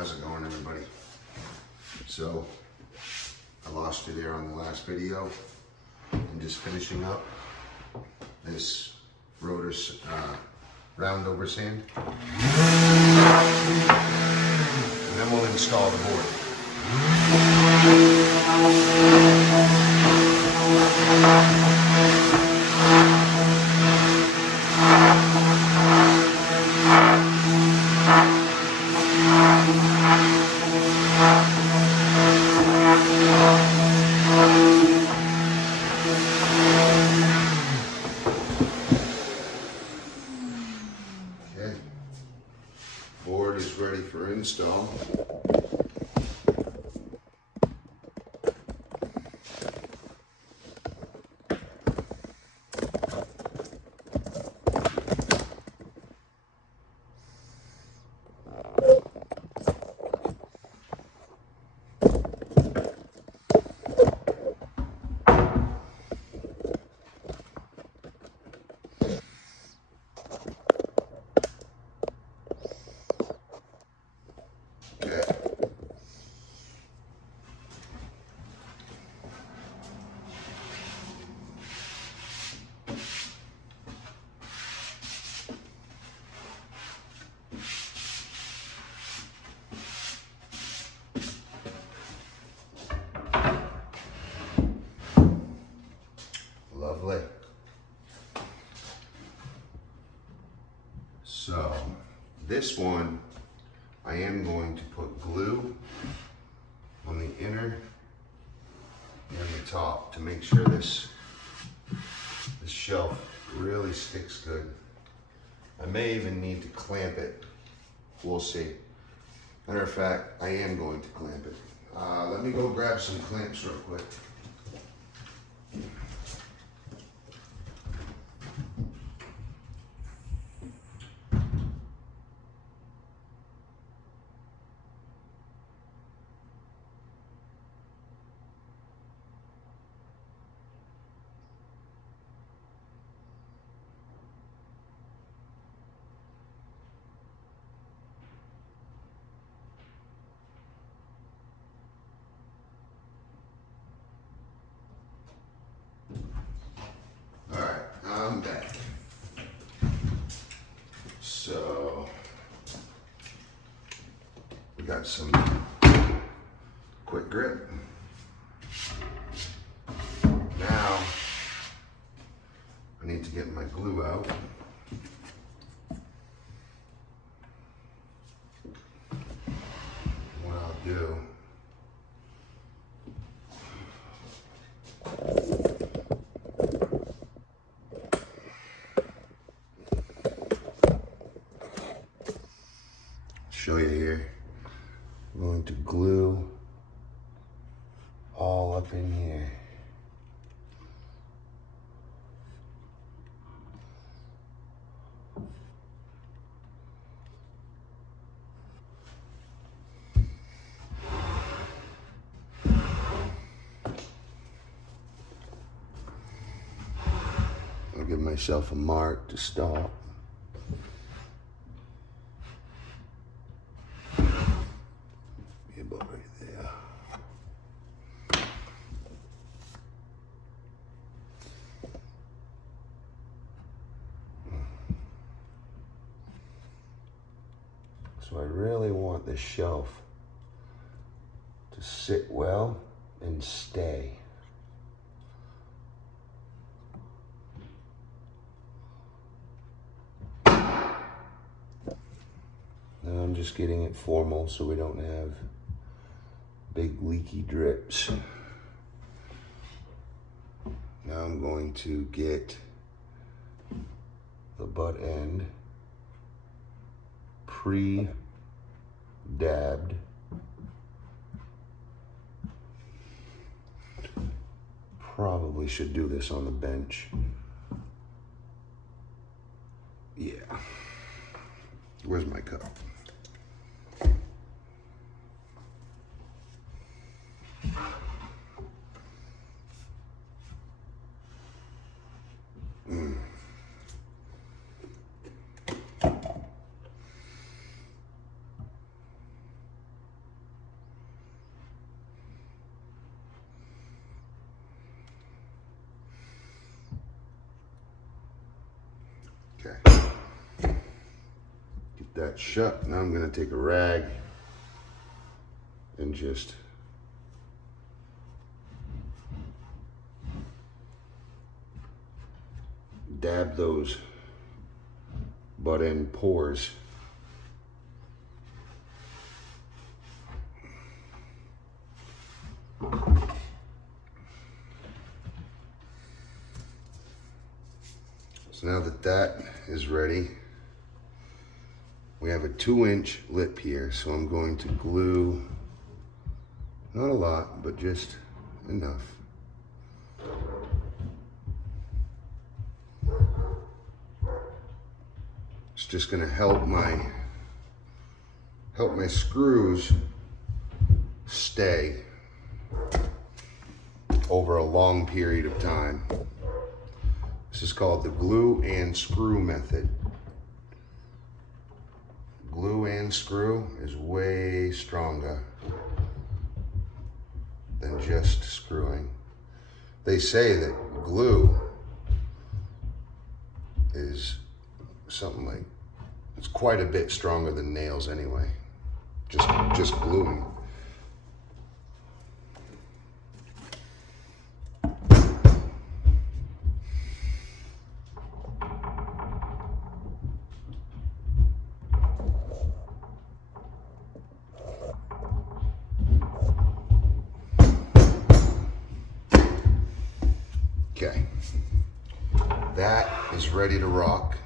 How's it going, everybody? So I lost you there on the last video. I'm just finishing up this rotor round over sand, and then we'll install the board. Okay, board is ready for install. Lovely. So this one, I am going to put glue on the inner and the top to make sure this shelf really sticks good. I may even need to clamp it. We'll see. Matter of fact, I am going to clamp it. Let me go grab some clamps real quick. I'm back. So we got some quick grip. Now I need to get my glue out. What I'll do, show you here. I'm going to glue all up in here. I'll give myself a mark to stop. About right there. So I really want this shelf to sit well and stay. Now I'm just getting it formal so we don't have big leaky drips. Now I'm going to get the butt end pre-dabbed. Probably should do this on the bench. Yeah. Where's my cup? that shut. Now I'm going to take a rag and just dab those butt end pores. So now that that is ready, we have a 2-inch lip here, so I'm going to glue, not a lot, but just enough. It's just going to help my screws stay over a long period of time. This is called the glue and screw method. Glue and screw is way stronger than just screwing. They say that glue is something like, it's quite a bit stronger than nails anyway. Just gluing. Okay, that is ready to rock.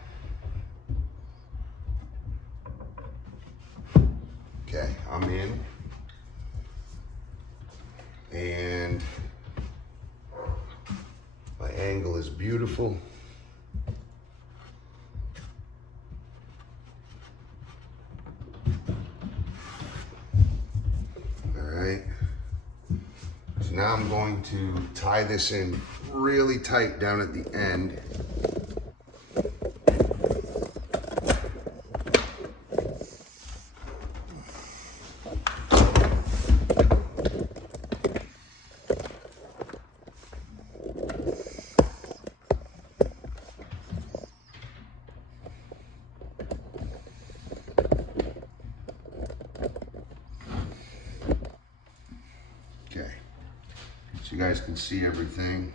Okay, I'm in, and my angle is beautiful. All right, so now I'm going to tie this in really tight down at the end. Okay, so you guys can see everything.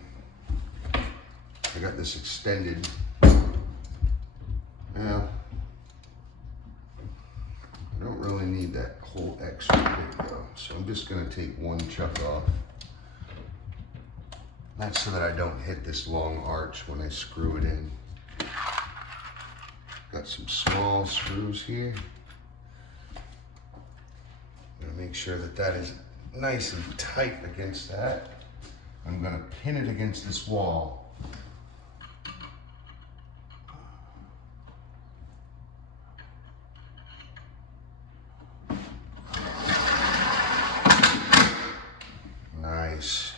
I got this extended. Now, I don't really need that whole extra bit though, so I'm just gonna take one chuck off. That's so that I don't hit this long arch when I screw it in. Got some small screws here. I'm gonna make sure that that is nice and tight against that. I'm gonna pin it against this wall. Nice.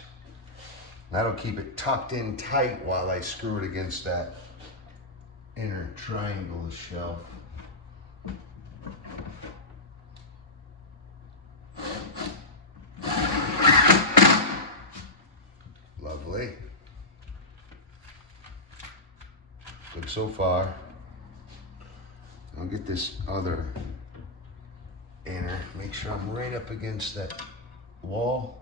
That'll keep it tucked in tight while I screw it against that inner triangle shelf. Lovely. Good so far. I'll get this other inner, make sure I'm right up against that wall.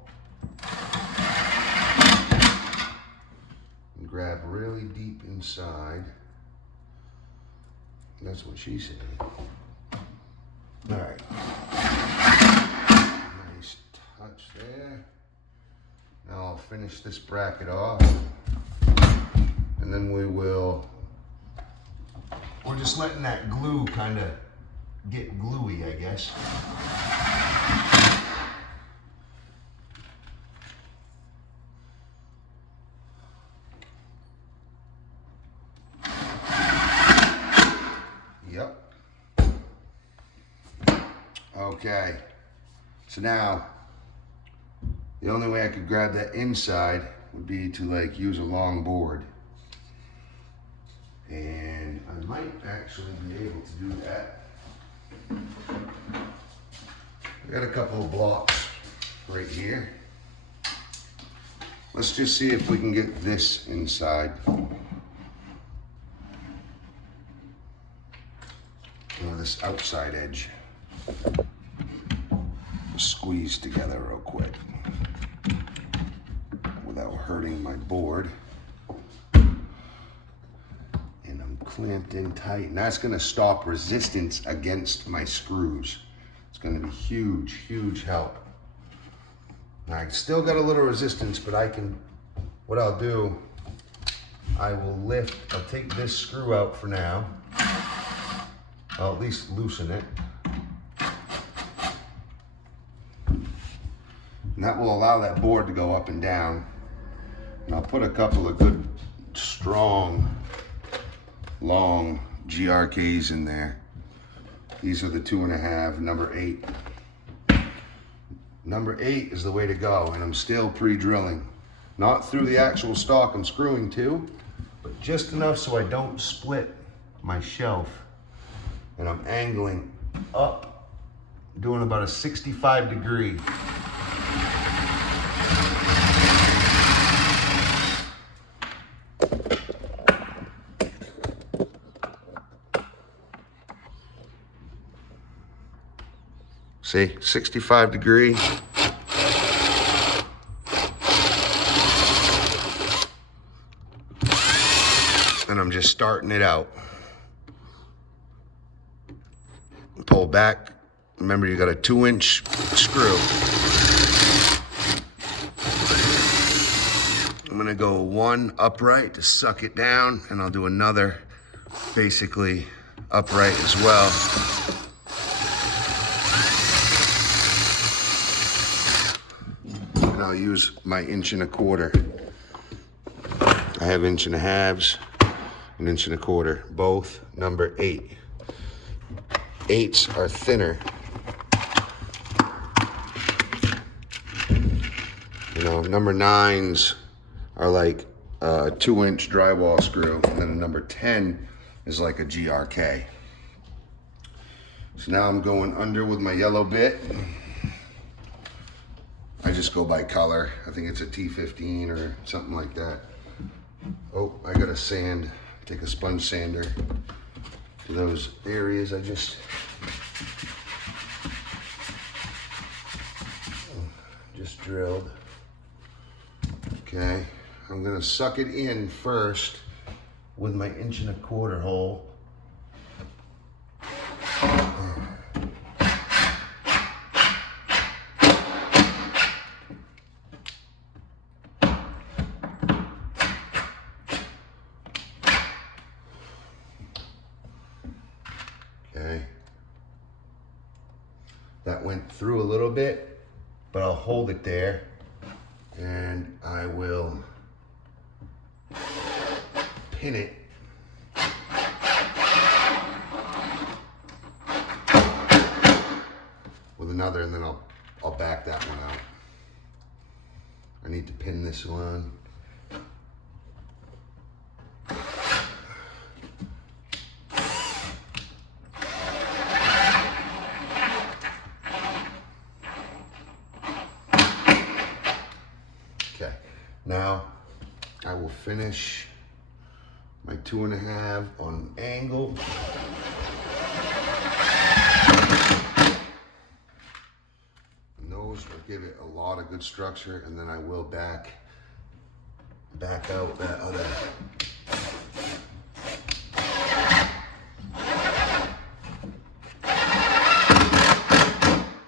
And grab really deep inside. That's what she said. All right. Nice touch there. Now I'll finish this bracket off. And then we're just letting that glue kind of get gluey, I guess. Yep. Okay. So now, the only way I could grab that inside would be to like use a long board. And I might actually be able to do that. I got a couple of blocks right here. Let's just see if we can get this inside. Now this outside edge, squeeze together real quick without hurting my board. And I'm clamped in tight, and that's gonna stop resistance against my screws. It's gonna be huge, huge help. I still got a little resistance, but what I'll do, I will lift, I'll take this screw out for now. I'll at least loosen it. And that will allow that board to go up and down. And I'll put a couple of good, strong, long GRKs in there. These are the 2.5, number 8. Number 8 is the way to go, and I'm still pre-drilling. Not through the actual stock I'm screwing to, but just enough so I don't split my shelf. And I'm angling up, doing about a 65 degree. See, 65 degree. And I'm just starting it out. Pull back. Remember, you got a 2-inch screw. I'm gonna go one upright to suck it down, and I'll do another basically upright as well. And I'll use my 1.25 inches. I have 1.5 inches, 1.25 inches, both number 8. 8s are thinner. You know, number 9s are like a 2-inch drywall screw, and then a number 10 is like a GRK. So now I'm going under with my yellow bit. I just go by color. I think it's a T15 or something like that. Oh, I gotta sand, take a sponge sander to those areas I just drilled. Okay, I'm gonna suck it in first with my 1.25 inch hole. Okay, that went through a little bit, but I'll hold it there, and I will pin it with another, and then I'll back that one out. I need to pin this one. Okay, now I will finish my 2.5 on angle. And those will give it a lot of good structure, and then I will back out that other.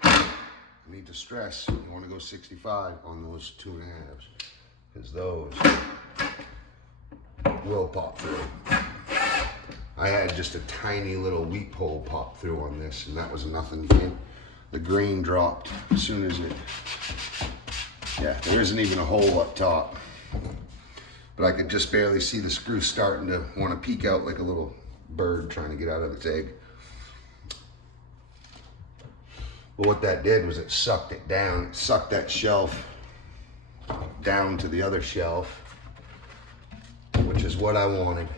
I need to stress, you want to go 65 on those 2.5s, because those will pop through. I had just a tiny little weep hole pop through on this, and that was nothing. The grain dropped as soon as it, yeah, there isn't even a hole up top. But I could just barely see the screw starting to want to peek out like a little bird trying to get out of its egg. But what that did was it sucked it down. It sucked that shelf down to the other shelf, which is what I wanted.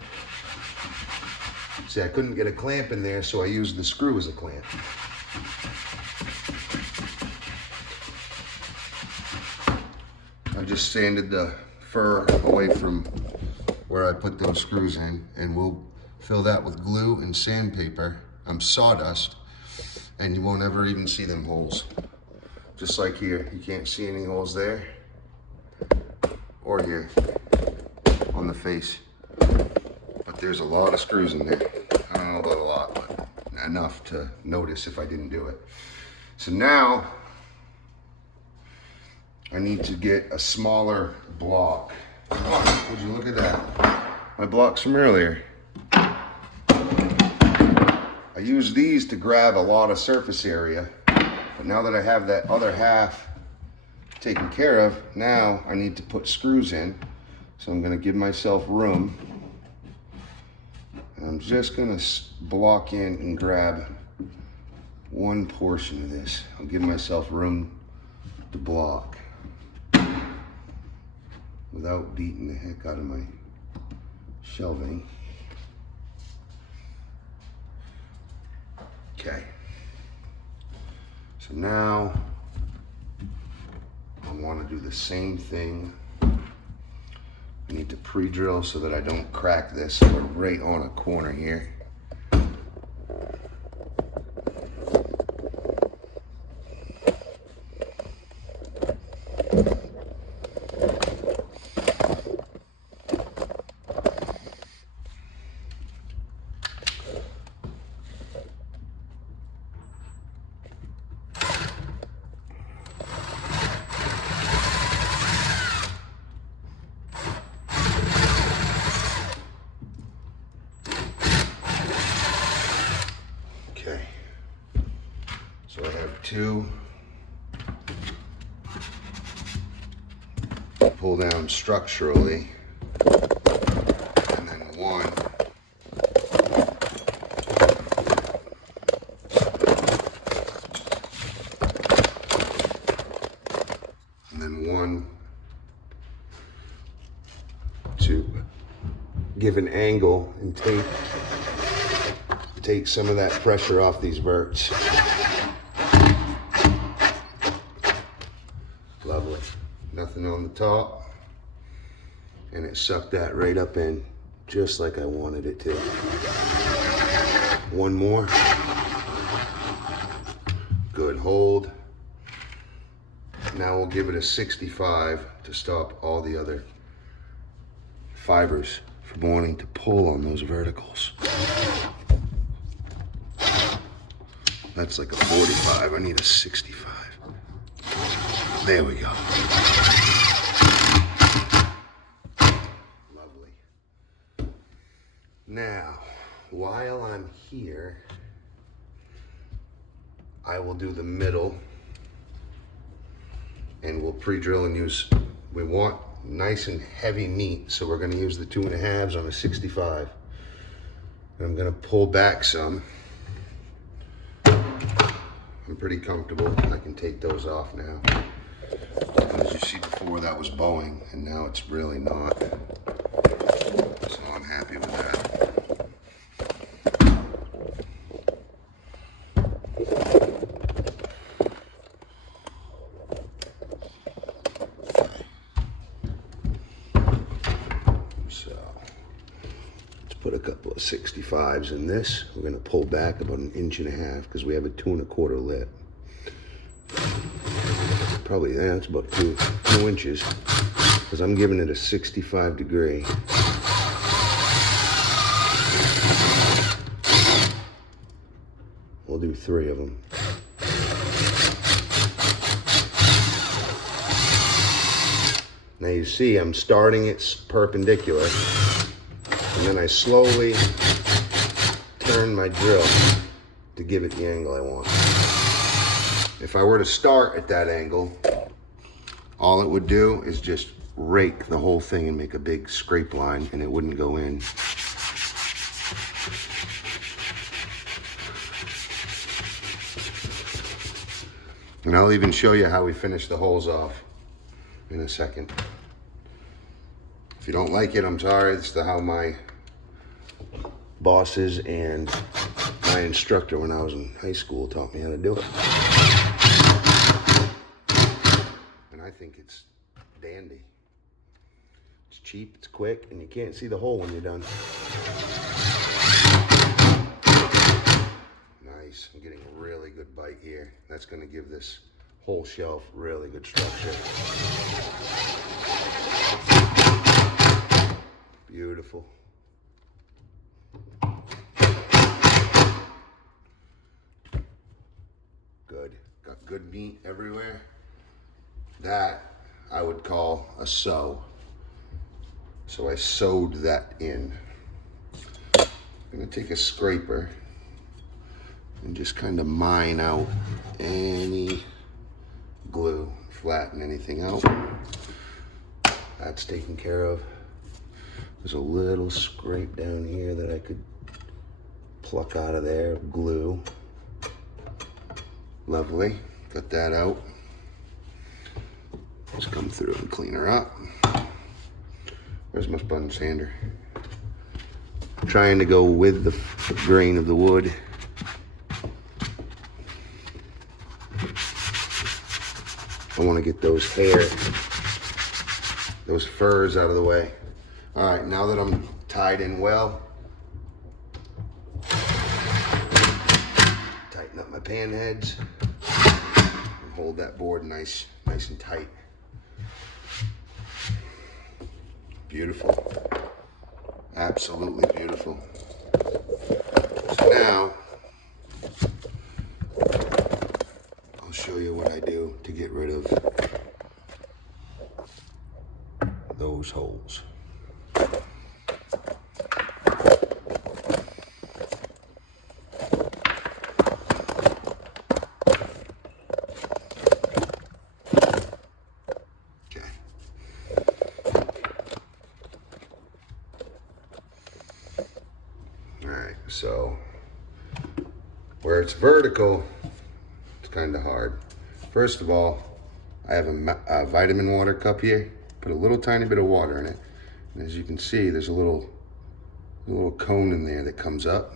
See, I couldn't get a clamp in there, so I used the screw as a clamp. I just sanded the fur away from where I put those screws in, and we'll fill that with glue and sandpaper sawdust, and you won't ever even see them holes. Just like here, you can't see any holes there or here on the face. But there's a lot of screws in there. I don't know about a lot, but enough to notice if I didn't do it. So now I need to get a smaller block. Oh, would you look at that? My blocks from earlier. I use these to grab a lot of surface area, but now that I have that other half taken care of, now I need to put screws in. So I'm gonna give myself room. I'm just gonna block in and grab one portion of this. I'll give myself room to block without beating the heck out of my shelving. Okay. So now I want to do the same thing. I need to pre-drill so that I don't crack this. So we're right on a corner here. Okay, so I have two pull down structurally, and then one to give an angle and take some of that pressure off these verts. Lovely. Nothing on the top. And it sucked that right up in just like I wanted it to. One more. Good hold. Now we'll give it a 65 to stop all the other fibers from wanting to pull on those verticals. That's like a 45. I need a 65. There we go. Lovely. Now, while I'm here, I will do the middle, and we'll pre-drill and use, we want nice and heavy meat, so we're gonna use the 2.5s on a 65. And I'm gonna pull back some. I'm pretty comfortable. I can take those off now. And as you see before, that was bowing, and now it's really not. So I'm happy with that. So let's put a couple of 65s in this. We're gonna pull back about 1.5 inches because we have a 2.25 lip. Probably, yeah, it's about 2 inches because I'm giving it a 65 degree. We'll do 3 of them. Now you see I'm starting it perpendicular, and then I slowly turn my drill to give it the angle I want. If I were to start at that angle, all it would do is just rake the whole thing and make a big scrape line, and it wouldn't go in. And I'll even show you how we finish the holes off in a second. If you don't like it, I'm sorry. It's how my bosses and my instructor when I was in high school taught me how to do it. And I think it's dandy. It's cheap, it's quick, and you can't see the hole when you're done. nice. I'm getting a really good bite here. That's going to give this whole shelf really good structure. Beautiful. Good. Got good meat everywhere. That I would call a sew. So I sewed that in. I'm going to take a scraper and just kind of mine out any glue, flatten anything out. That's taken care of. There's a little scrape down here that I could pluck out of there, glue. Lovely, got that out. Just come through and clean her up. Where's my sponge sander? I'm trying to go with the grain of the wood. I want to get those furs out of the way. All right, now that I'm tied in well, tighten up my pan heads and hold that board nice and tight. Beautiful, absolutely beautiful. So now, I'll show you what I do to get rid of those holes. So where it's vertical, it's kind of hard. First of all, I have a vitamin water cup here. Put a little tiny bit of water in it. And as you can see, there's a little cone in there that comes up.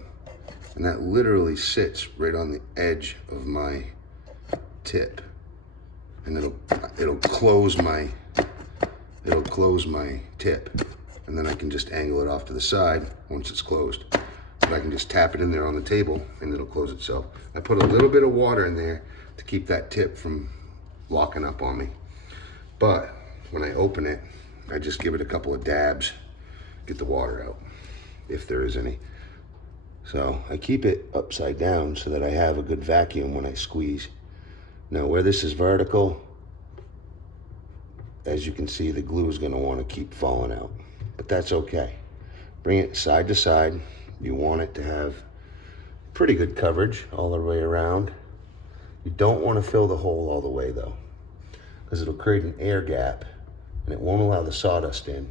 And that literally sits right on the edge of my tip. And it'll close my tip. And then I can just angle it off to the side once it's closed. I can just tap it in there on the table and it'll close itself. I put a little bit of water in there to keep that tip from locking up on me. But when I open it, I just give it a couple of dabs, get the water out, if there is any. So I keep it upside down so that I have a good vacuum when I squeeze. Now where this is vertical, as you can see, the glue is gonna wanna keep falling out, but that's okay. Bring it side to side. You want it to have pretty good coverage all the way around. You don't want to fill the hole all the way though, because it'll create an air gap and it won't allow the sawdust in.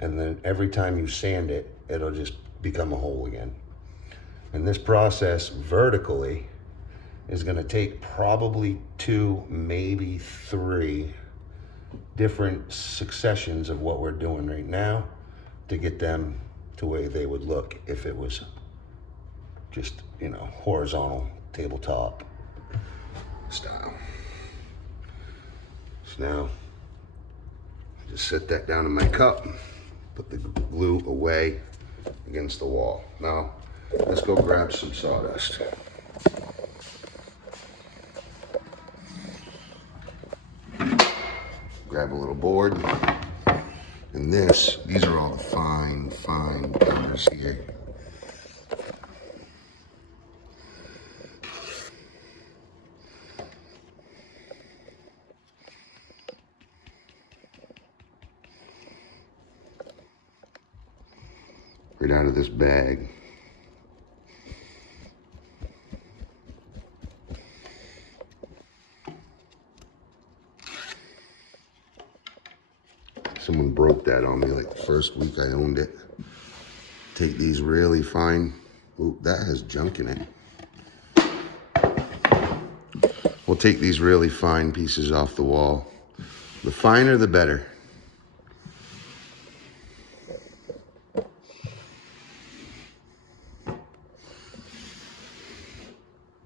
And then every time you sand it, it'll just become a hole again. And this process vertically is going to take probably 2, maybe 3 different successions of what we're doing right now to get them the way they would look if it was just, you know, horizontal tabletop style. So now, just set that down in my cup, put the glue away against the wall. Now, let's go grab some sawdust. Grab a little board. And these are all the fine powders here. Right out of this bag. Someone broke that on me like the first week I owned it. Take these really fine. Ooh, that has junk in it. We'll take these really fine pieces off the wall. The finer, the better.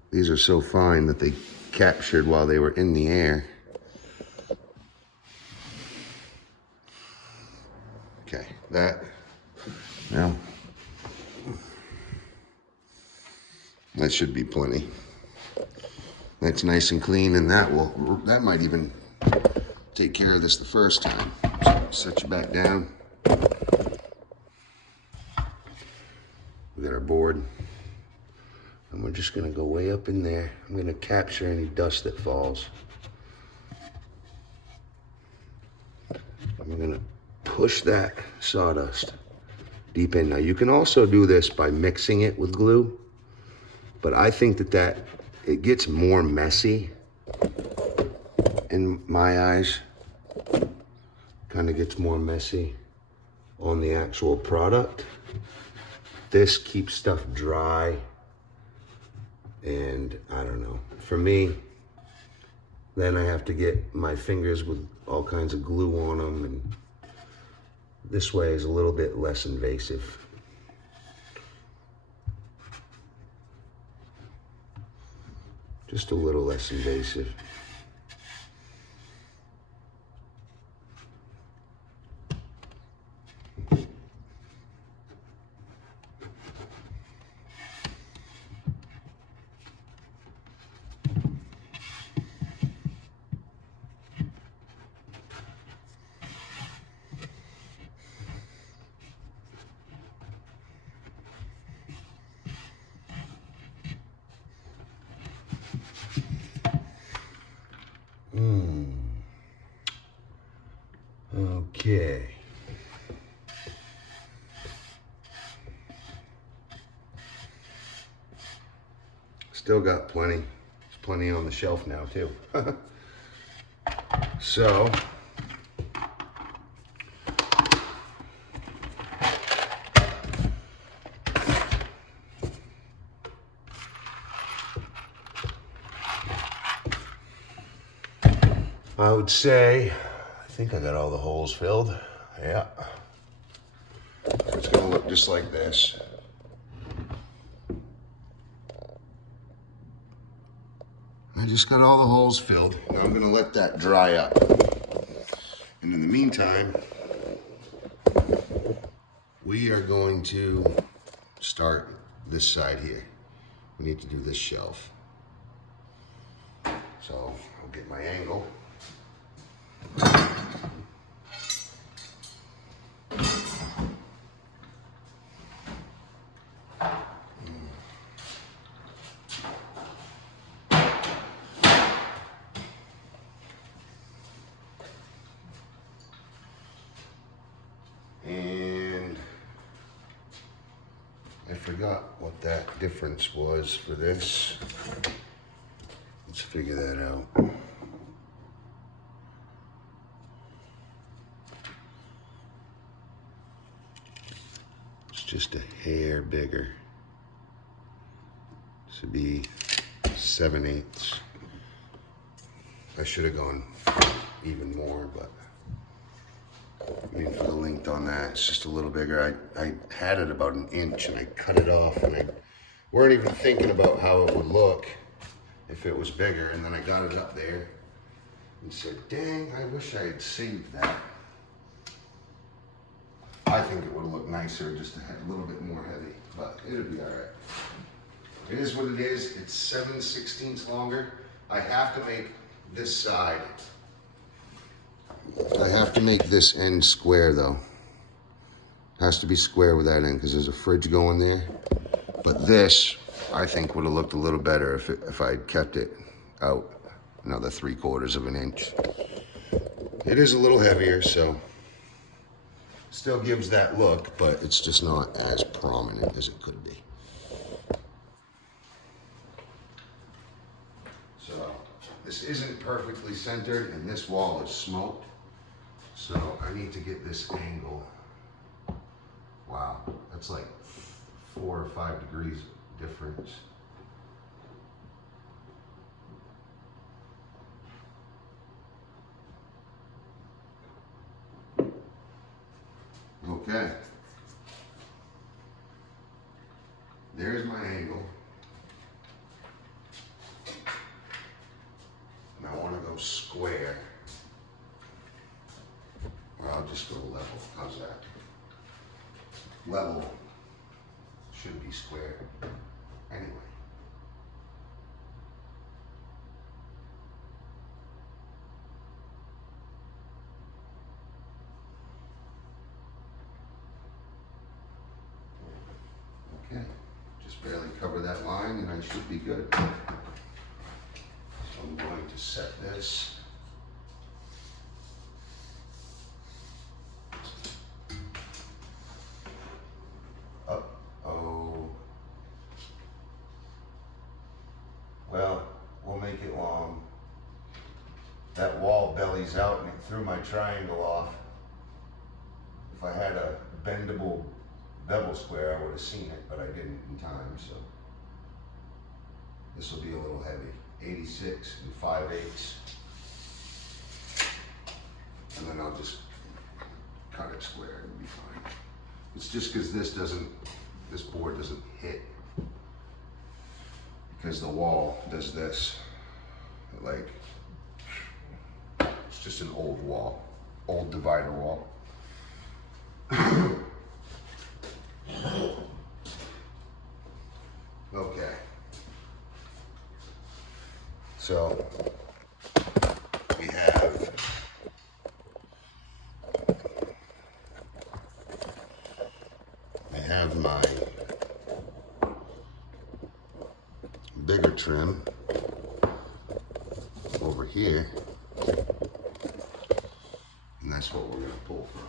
These are so fine that they captured while they were in the air. Okay, that, now, That should be plenty. That's nice and clean, and that might even take care of this the first time. So set you back down. We got our board, and we're just gonna go way up in there. I'm gonna capture any dust that falls. And we're gonna push that sawdust deep in. Now you can also do this by mixing it with glue, but I think that it gets more messy in my eyes. Kind of gets more messy on the actual product. This keeps stuff dry, and I don't know. For me, then I have to get my fingers with all kinds of glue on them, and this way is a little bit less invasive. Just a little less invasive. Okay. Still got plenty. There's plenty on the shelf now too. So I would say, I think I got all the holes filled. Yeah. It's gonna look just like this. I just got all the holes filled. Now I'm gonna let that dry up. And in the meantime, we are going to start this side here. We need to do this shelf. So I'll get my angle. And I forgot what that difference was for this. Let's figure that out. It's just a hair bigger. This would be 7/8. I should have gone even more, but I mean, for the length on that, it's just a little bigger. I had it about 1 inch and I cut it off, and I weren't even thinking about how it would look if it was bigger, and then I got it up there and said, dang, I wish I had saved that. I think it would have looked nicer just to have a little bit more heavy, but it'll be all right. It is what it is. It's 7/16 longer. I have to make this side. I have to make this end square though. Has to be square with that end because there's a fridge going there. But this, I think, would have looked a little better if I had kept it out another 3/4 of an inch. It is a little heavier, so still gives that look, but it's just not as prominent as it could be. So this isn't perfectly centered, and this wall is smoked. So I need to get this angle. Wow, that's like 4 or 5 degrees difference. Okay. There's my angle. And I want to go square. Or I'll just go level. How's that? Level should be square. Anyway, cover that line and I should be good. So I'm going to set this. Uh-oh. Well, we'll make it long. That wall bellies out and it threw my triangle off. If I had a bendable bevel square, I would have seen it, but I didn't in time, so. This will be a little heavy. 86 and 5/8. And then I'll just cut it square, it'll be fine. It's just because this board doesn't hit. Because the wall does this. Like, it's just an old wall, old divider wall. Okay. So we have my bigger trim over here, and that's what we're going to pull from.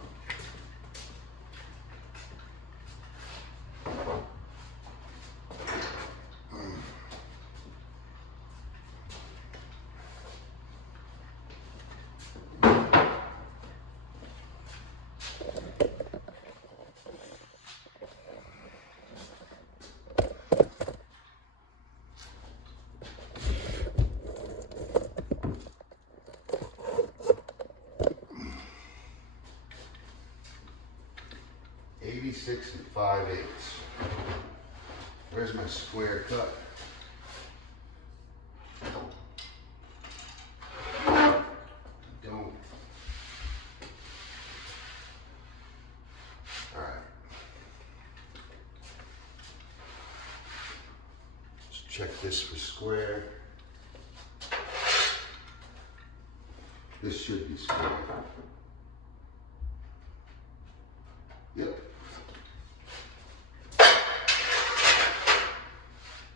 .86 and 5/8. Where's my square cut? Don't. All right. Let's check this for square. This should be square. Yep.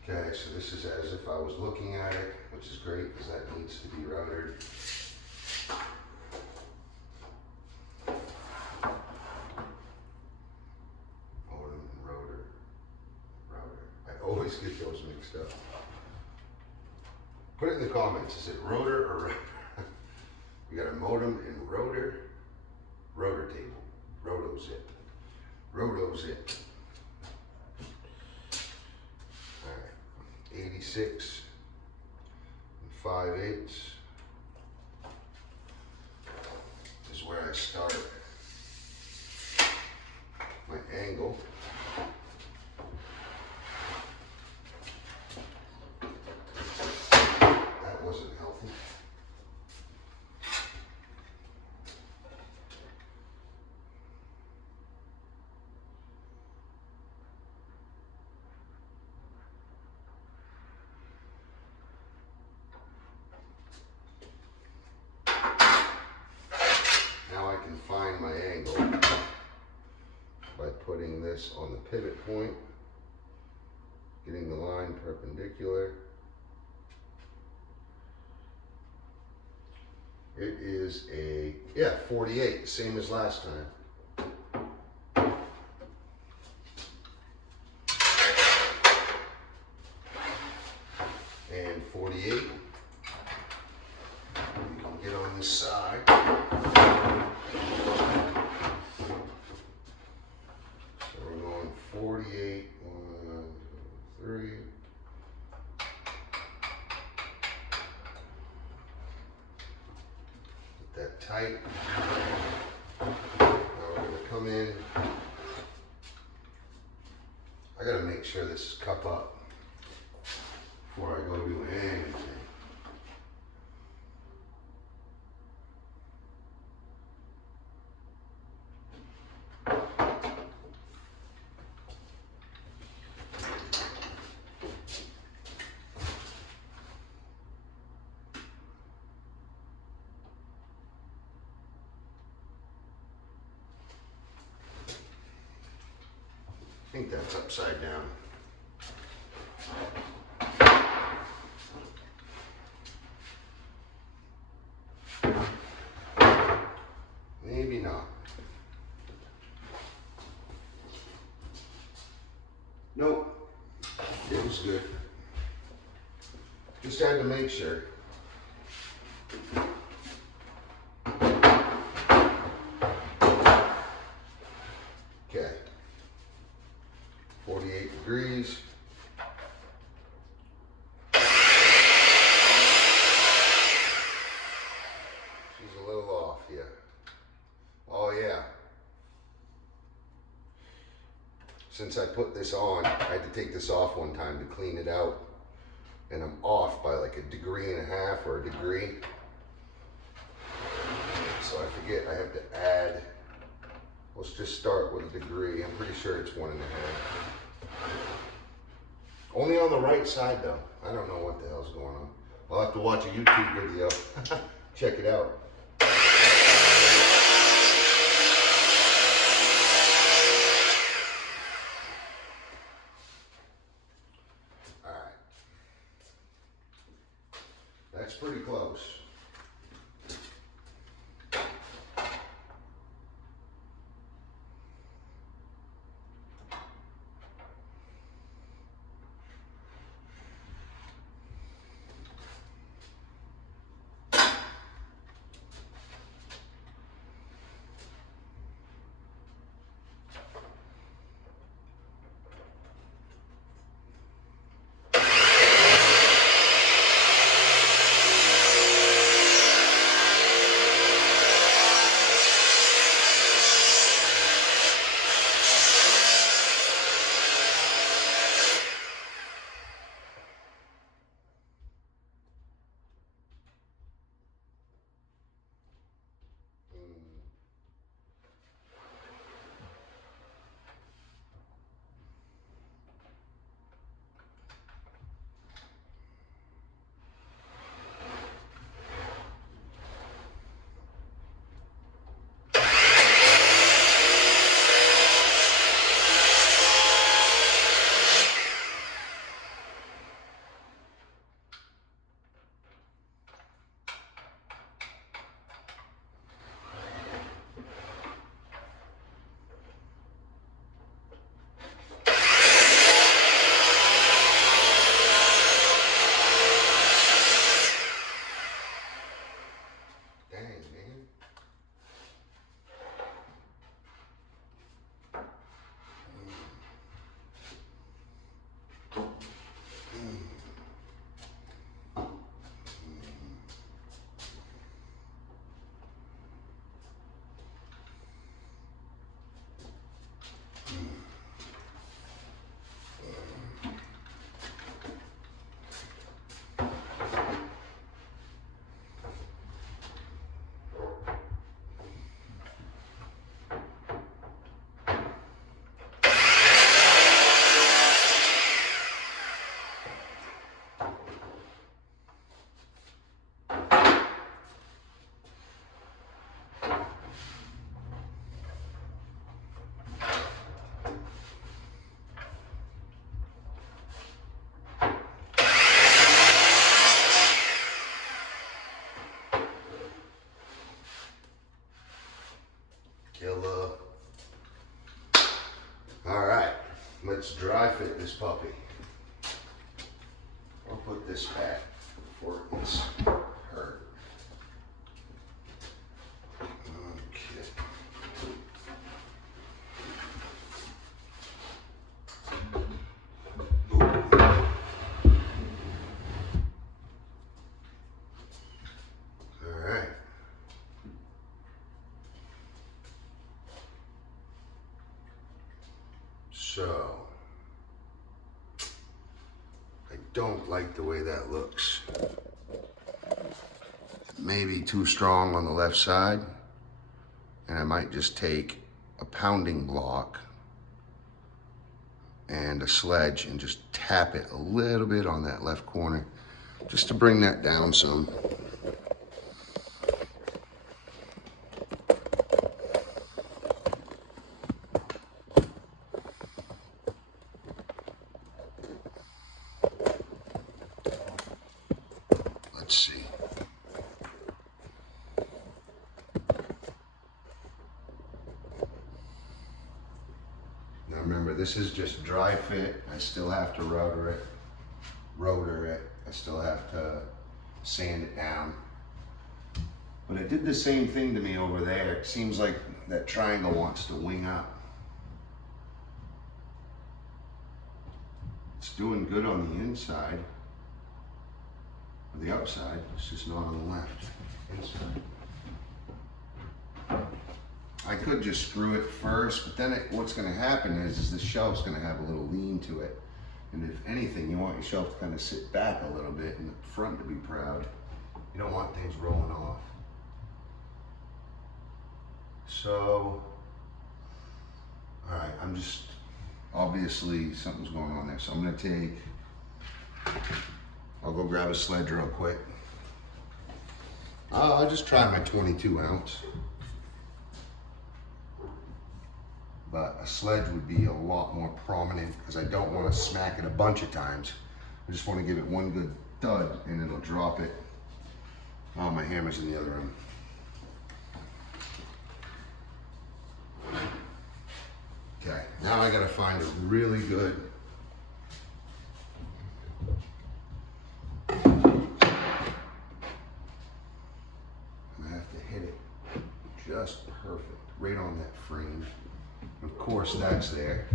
Okay, so this is as if I was looking at it, which is great because that needs to be routed. Modem and router. I always get those mixed up. Put it in the comments. Is it rotor or router? We got a modem and rotor table. Rotozip. All right, 86 and 5/8 is where I start my angle. That wasn't healthy. Find my angle by putting this on the pivot point, getting the line perpendicular. It is a 48, same as last time. And 48, you can get on this side. So we're going 48, 1, 2, 3. Get that tight. Now we're going to come in. I got to make sure this is cup up before I go do anything. I think that's upside down. good. Just had to make sure. Okay. 48 degrees. She's a little off, yeah. Oh yeah. Since I put this on, I had to take this off one time to clean it out. And I'm off by like 1.5 degrees or a degree. So I forget I have to add, let's just start with 1 degree. I'm pretty sure it's 1.5. Only on the right side though. I don't know what the hell's going on. I'll have to watch a YouTube video. Check it out. Alright. That's pretty close. All right, let's dry fit this puppy. I'll put this back before it gets hurt. Okay. All right. So, I don't like the way that looks. Maybe too strong on the left side, and I might just take a pounding block and a sledge and just tap it a little bit on that left corner, just to bring that down some. Let's see. Now remember, this is just dry fit. I still have to router it. rotor. I still have to sand it down. But it did the same thing to me over there. It seems like that triangle wants to wing up. It's doing good on the inside, or the outside, it's just not on the left, inside. I could just screw it first, but then what's gonna happen is this shelf's gonna have a little lean to it. And if anything, you want your shelf to kind of sit back a little bit and the front to be proud. You don't want things rolling off. So, all right, I'm just, obviously something's going on there. So I'm gonna I'll go grab a sledge real quick. I'll just try my 22 ounce. But a sledge would be a lot more prominent because I don't want to smack it a bunch of times. I just want to give it one good thud and it'll drop it. Oh, my hammer's in the other end. Okay, now I gotta find a really good I have to hit it just perfect, right on that frame. Of course, that's there.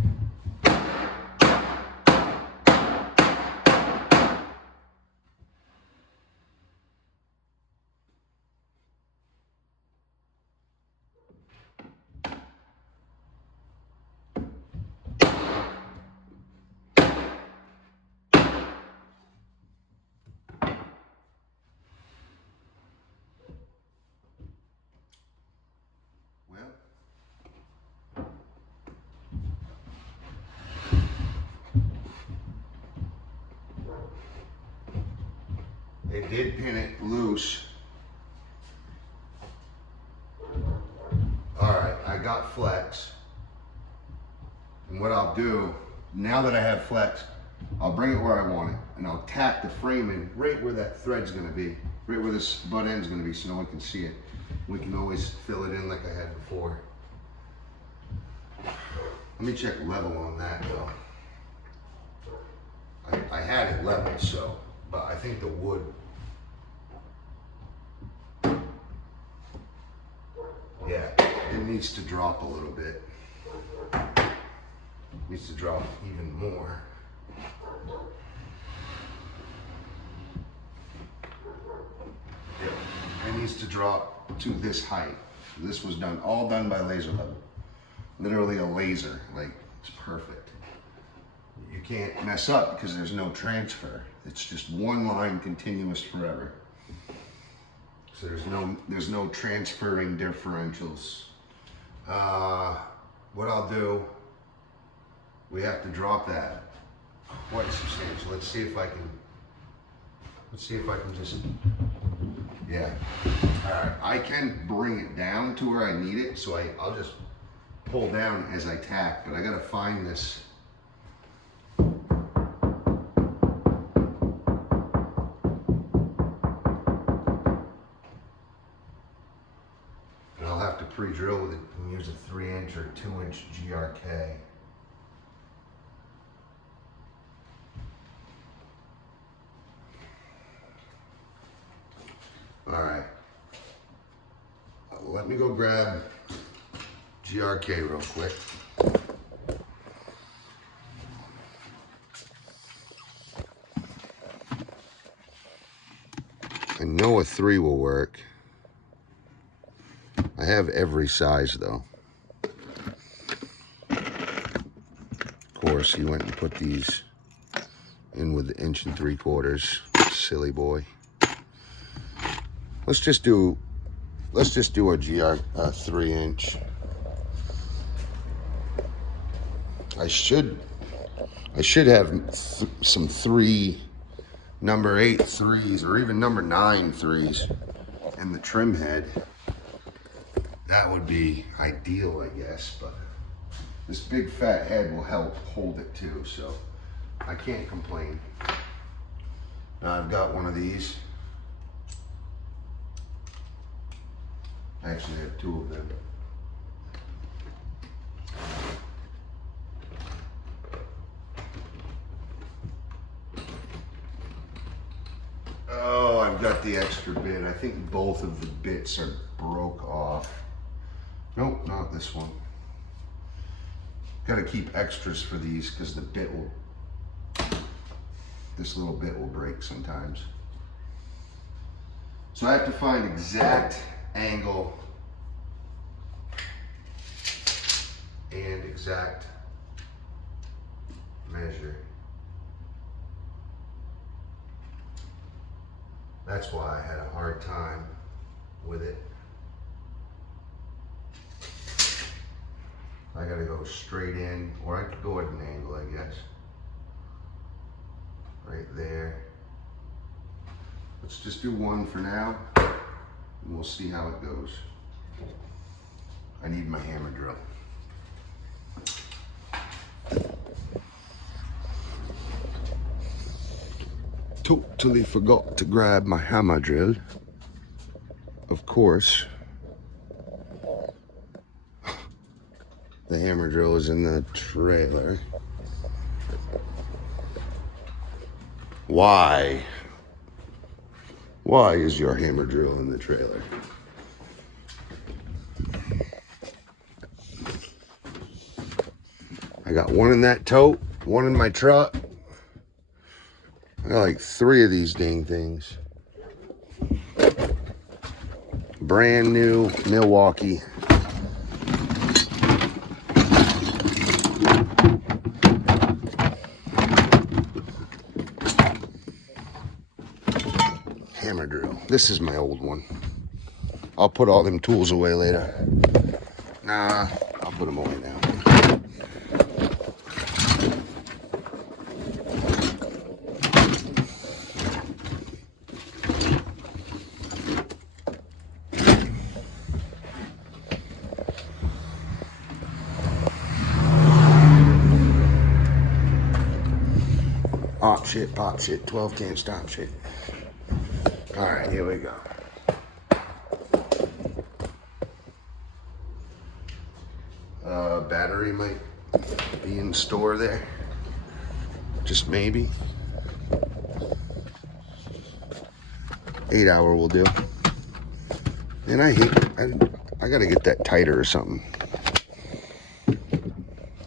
It did pin it loose. All right, I got flex. And what I'll do, now that I have flex, I'll bring it where I want it and I'll tack the frame in right where that thread's gonna be, right where this butt end's gonna be so no one can see it. We can always fill it in like I had before. Let me check level on that though. I had it level, so, but I think the wood, yeah, it needs to drop a little bit. It needs to drop even more. Yeah, it needs to drop to this height. This was all done by laser level. Literally a laser, like it's perfect. You can't mess up because there's no transfer. It's just one line continuous forever. So there's no transferring differentials. What I'll do, we have to drop that quite substantial. Let's see if I can just, yeah. All right, I can bring it down to where I need it, so I'll just pull down as I tack, but I gotta find this. Pre-drill with it and use a 3-inch or 2-inch GRK. All right, let me go grab GRK real quick. I know a 3 will work. I have every size though. Of course, he went and put these in with the 1 3/4. Silly boy. Let's just do a 3-inch. I should have some number 8 3s or even number 9 3s in the trim head. That would be ideal, I guess, but this big fat head will help hold it too, so I can't complain. Now I've got one of these. I actually have 2 of them. I've got the extra bit. I think both of the bits are broke off. Nope, not this one. Got to keep extras for these because the bit will, this little bit will break sometimes. So I have to find exact angle and exact measure. That's why I had a hard time with it. I gotta go straight in, or I could go at an angle, I guess. Right there. Let's just do one for now, and we'll see how it goes. I need my hammer drill. Totally forgot to grab my hammer drill. Of course, the hammer drill is in the trailer. Why? Why is your hammer drill in the trailer? I got one in that tote, one in my truck. I got like 3 of these dang things. Brand new Milwaukee. Hammer drill. This is my old one. I'll put all them tools away later. Nah, I'll put them away now. Pop shit, 12 can't stop shit. All right, here we go. Battery might be in store there. Just maybe. 8 hour will do. And I gotta get that tighter or something.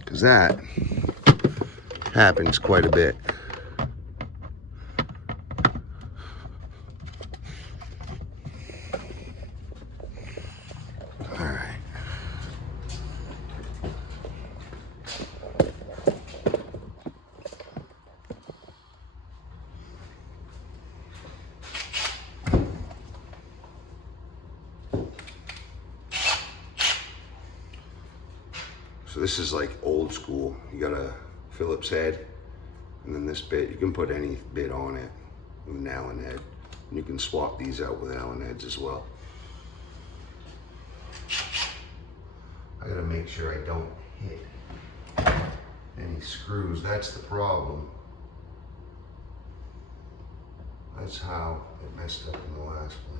Cause that happens quite a bit. So this is like old school. You got a Phillips head, and then this bit, you can put any bit on it with an Allen head. And you can swap these out with Allen heads as well. I gotta make sure I don't hit any screws. That's the problem. That's how it messed up in the last place.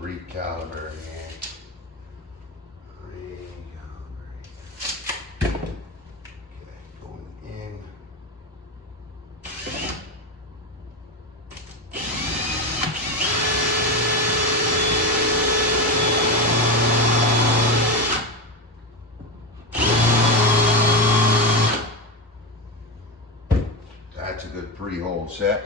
Recalibrate again. Recalibrate. Okay, going in. That's a good pre-hole set.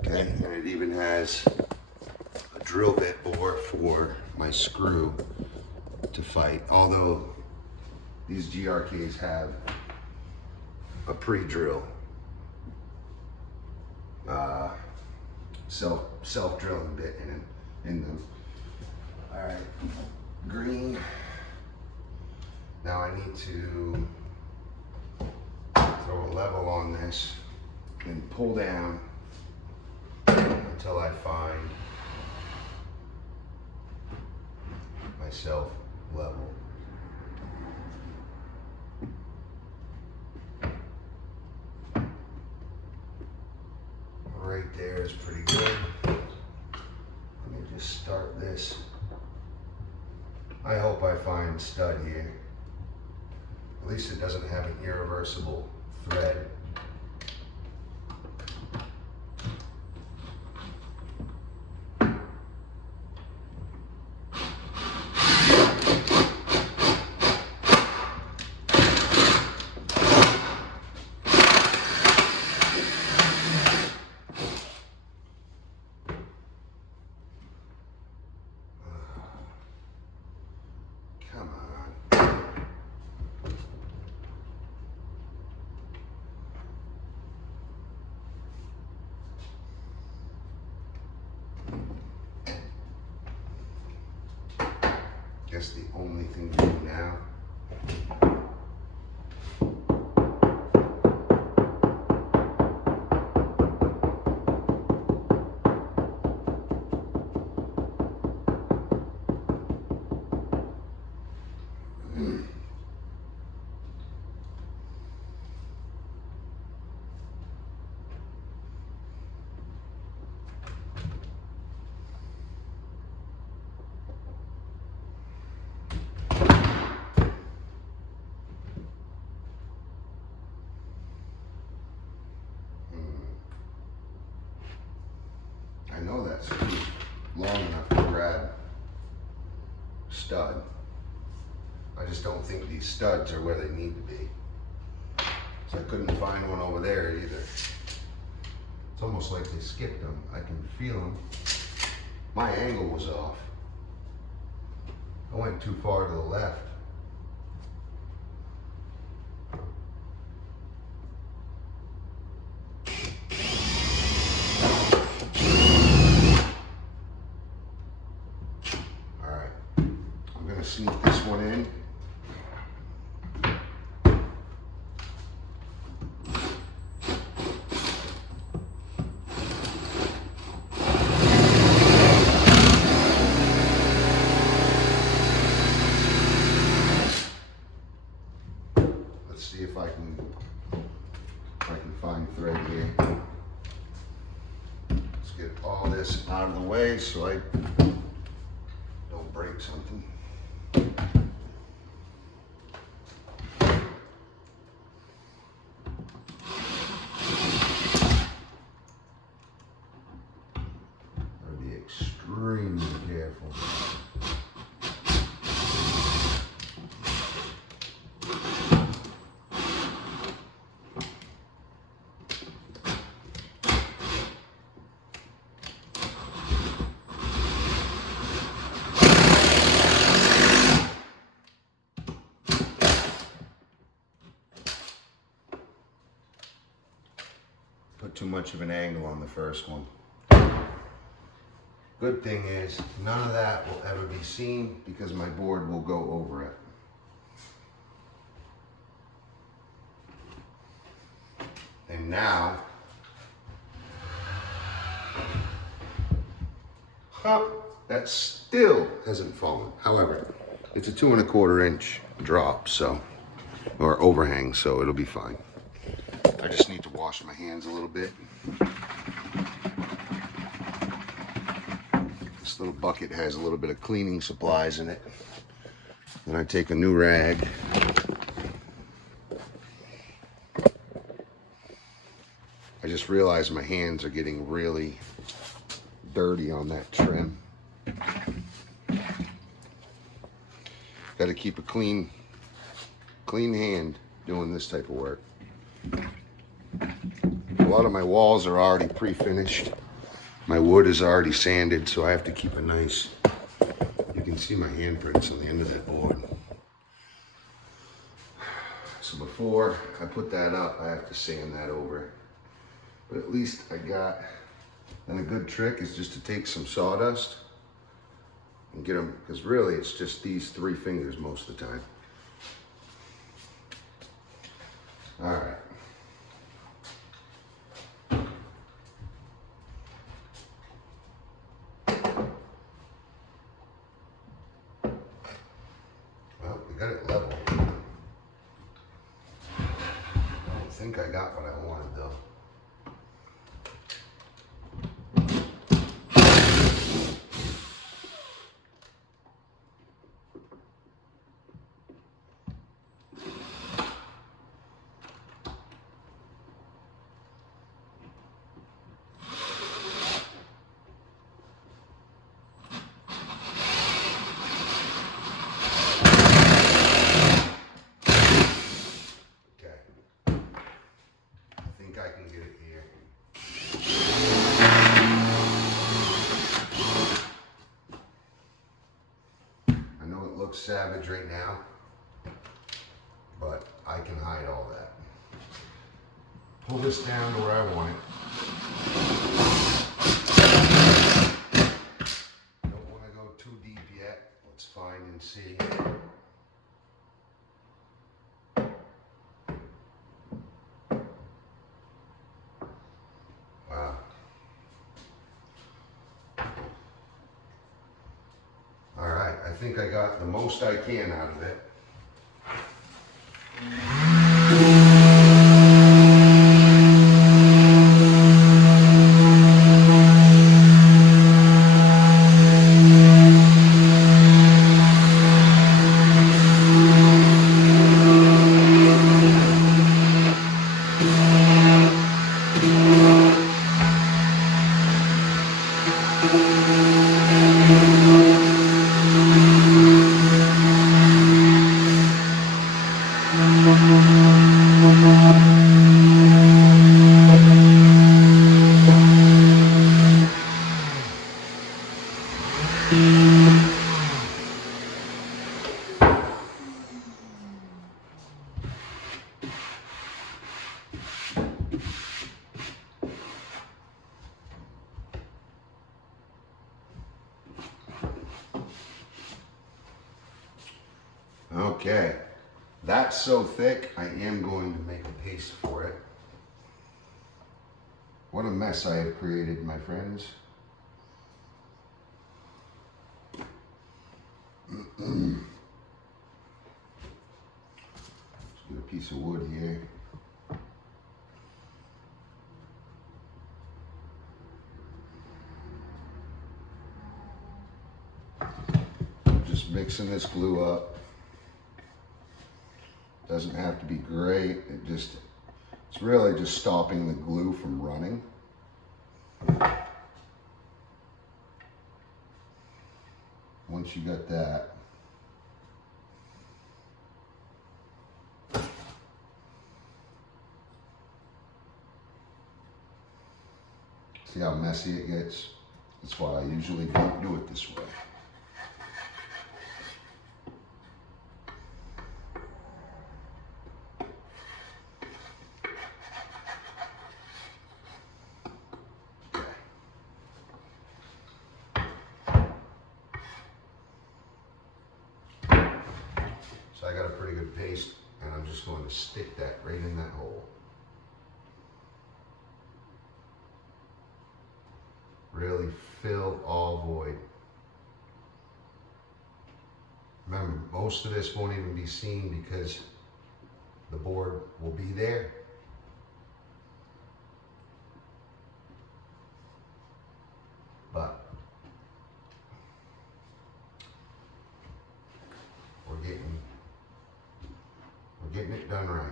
Okay, and it even has a drill bit bore for my screw to fight. Although these GRKs have a pre-drill self-drilling bit in them. All right, green. Now I need to throw a level on this and pull down until I find myself level. Right there is pretty good. Let me just start this. I hope I find stud here. At least it doesn't have an irreversible thread. Come on. Guess the only thing to do now I know that's long enough to grab stud. I just don't think these studs are where they need to be. So I couldn't find one over there either. It's almost like they skipped them. I can feel them. My angle was off. I went too far to the left. Sneak this one in. Let's see if I can find thread here. Let's get all this out of the way so I don't break something. Extremely careful. Put too much of an angle on the first one. Good thing is, none of that will ever be seen because my board will go over it. And now, that still hasn't fallen. However, it's a 2 1/4 inch drop, so, or overhang, so it'll be fine. I just need to wash my hands a little bit. This little bucket has a little bit of cleaning supplies in it. Then I take a new rag. I just realized my hands are getting really dirty on that trim. Got to keep a clean hand doing this type of work. A lot of my walls are already pre-finished. My wood is already sanded, so I have to keep a nice, you can see my handprints on the end of that board. So before I put that up, I have to sand that over. But at least I got, and a good trick is just to take some sawdust and get them, because really it's just these 3 fingers most of the time. All right. Well, we got it level. I don't think I got what I wanted though. looks savage right now, but I can hide all that. Pull this down to where I want it. Don't want to go too deep yet. Let's find and see. Wow. All right, I think I got the most I can out of it. Okay, that's so thick, I am going to make a paste for it. What a mess I have created, my friends. Let's get a piece of wood here. Just mixing this glue up. Doesn't have to be great, it's really just stopping the glue from running. Once you got that, see how messy it gets? That's why I usually don't do it this way. So I got a pretty good paste, and I'm just going to stick that right in that hole. Really fill all void. Remember, most of this won't even be seen because the board will be there. But we're getting it done right.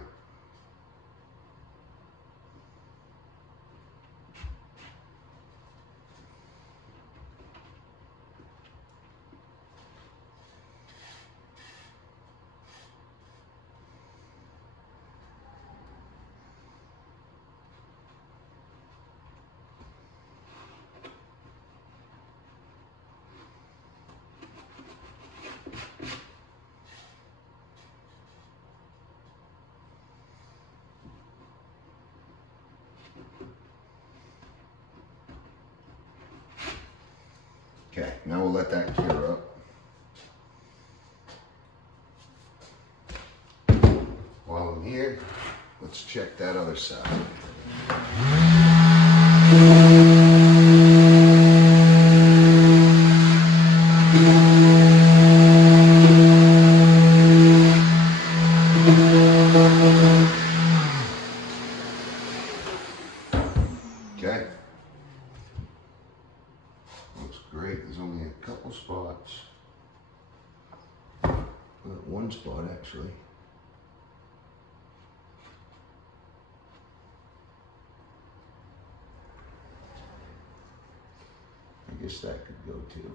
Okay, now we'll let that cure up. While I'm here, let's check that other side. Okay. Looks great. There's only a couple spots. Well, one spot actually. I guess that could go too.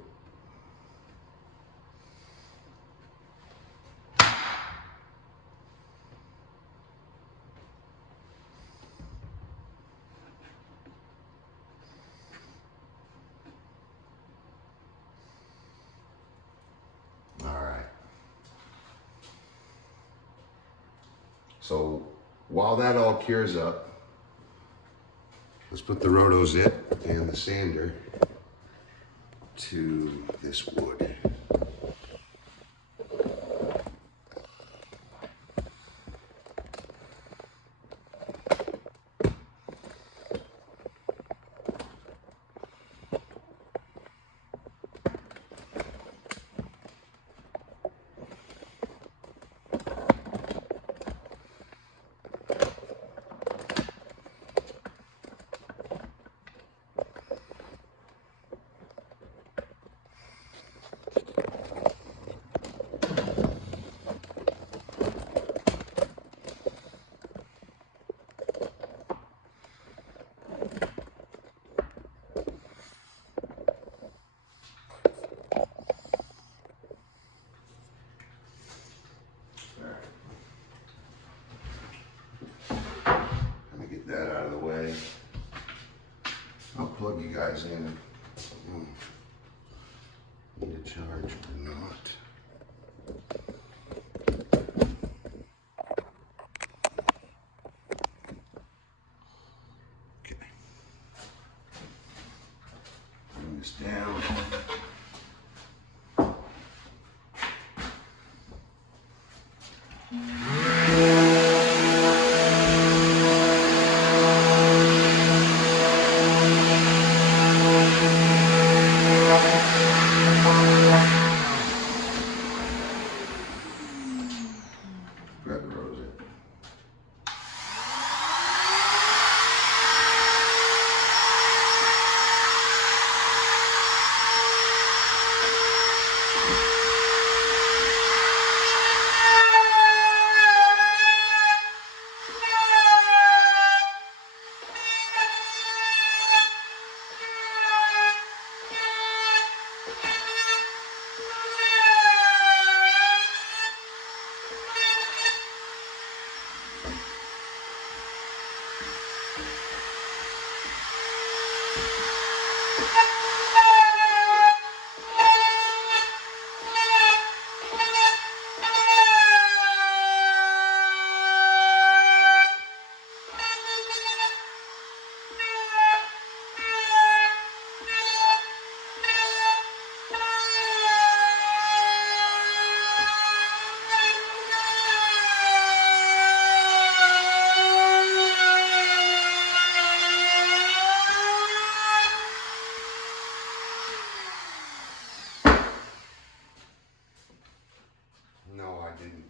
All right. So while that all cures up, let's put the roto zip and the sander to this wood. That out of the way. I'll plug you guys in. Need a charge or not. Okay. Bring this down. Grab the rose in.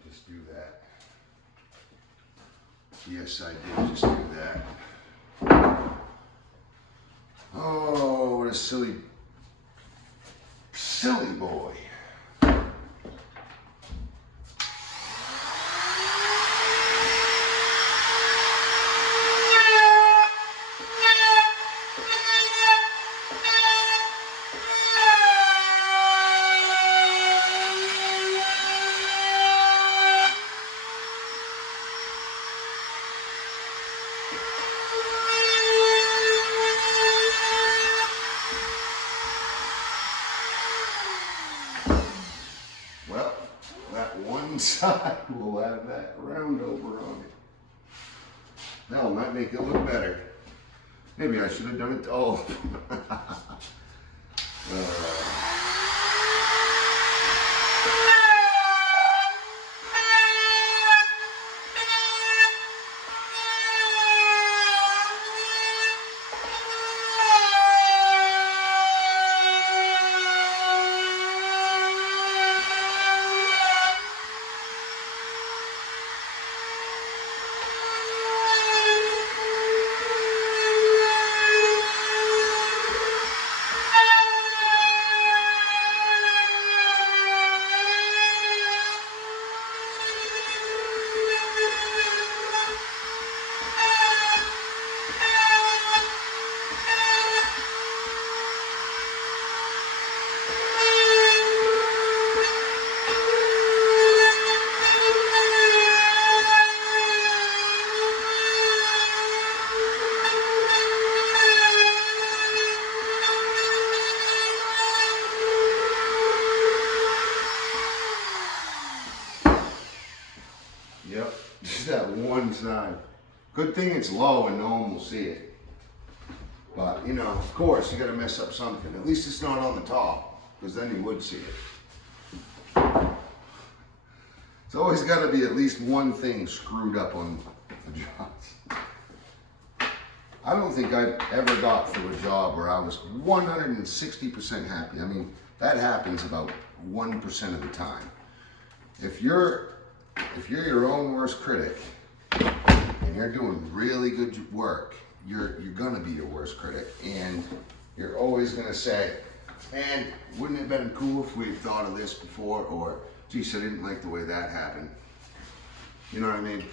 Just do that. Yes, I did just do that. Oh, what a silly boy. Well, that one side will have that round over on it. That might make it look better. Maybe I should have done it all. Yep. Just that one side. Good thing it's low and no one will see it. But, you know, of course, you gotta mess up something. At least it's not on the top, because then you would see it. It's always gotta be at least one thing screwed up on the jobs. I don't think I've ever got through a job where I was 160% happy. I mean, that happens about 1% of the time. If you're your own worst critic and you're doing really good work, you're gonna be your worst critic, and you're always gonna say, man, wouldn't it have been cool if we'd thought of this before, or geez, I didn't like the way that happened. You know what I mean?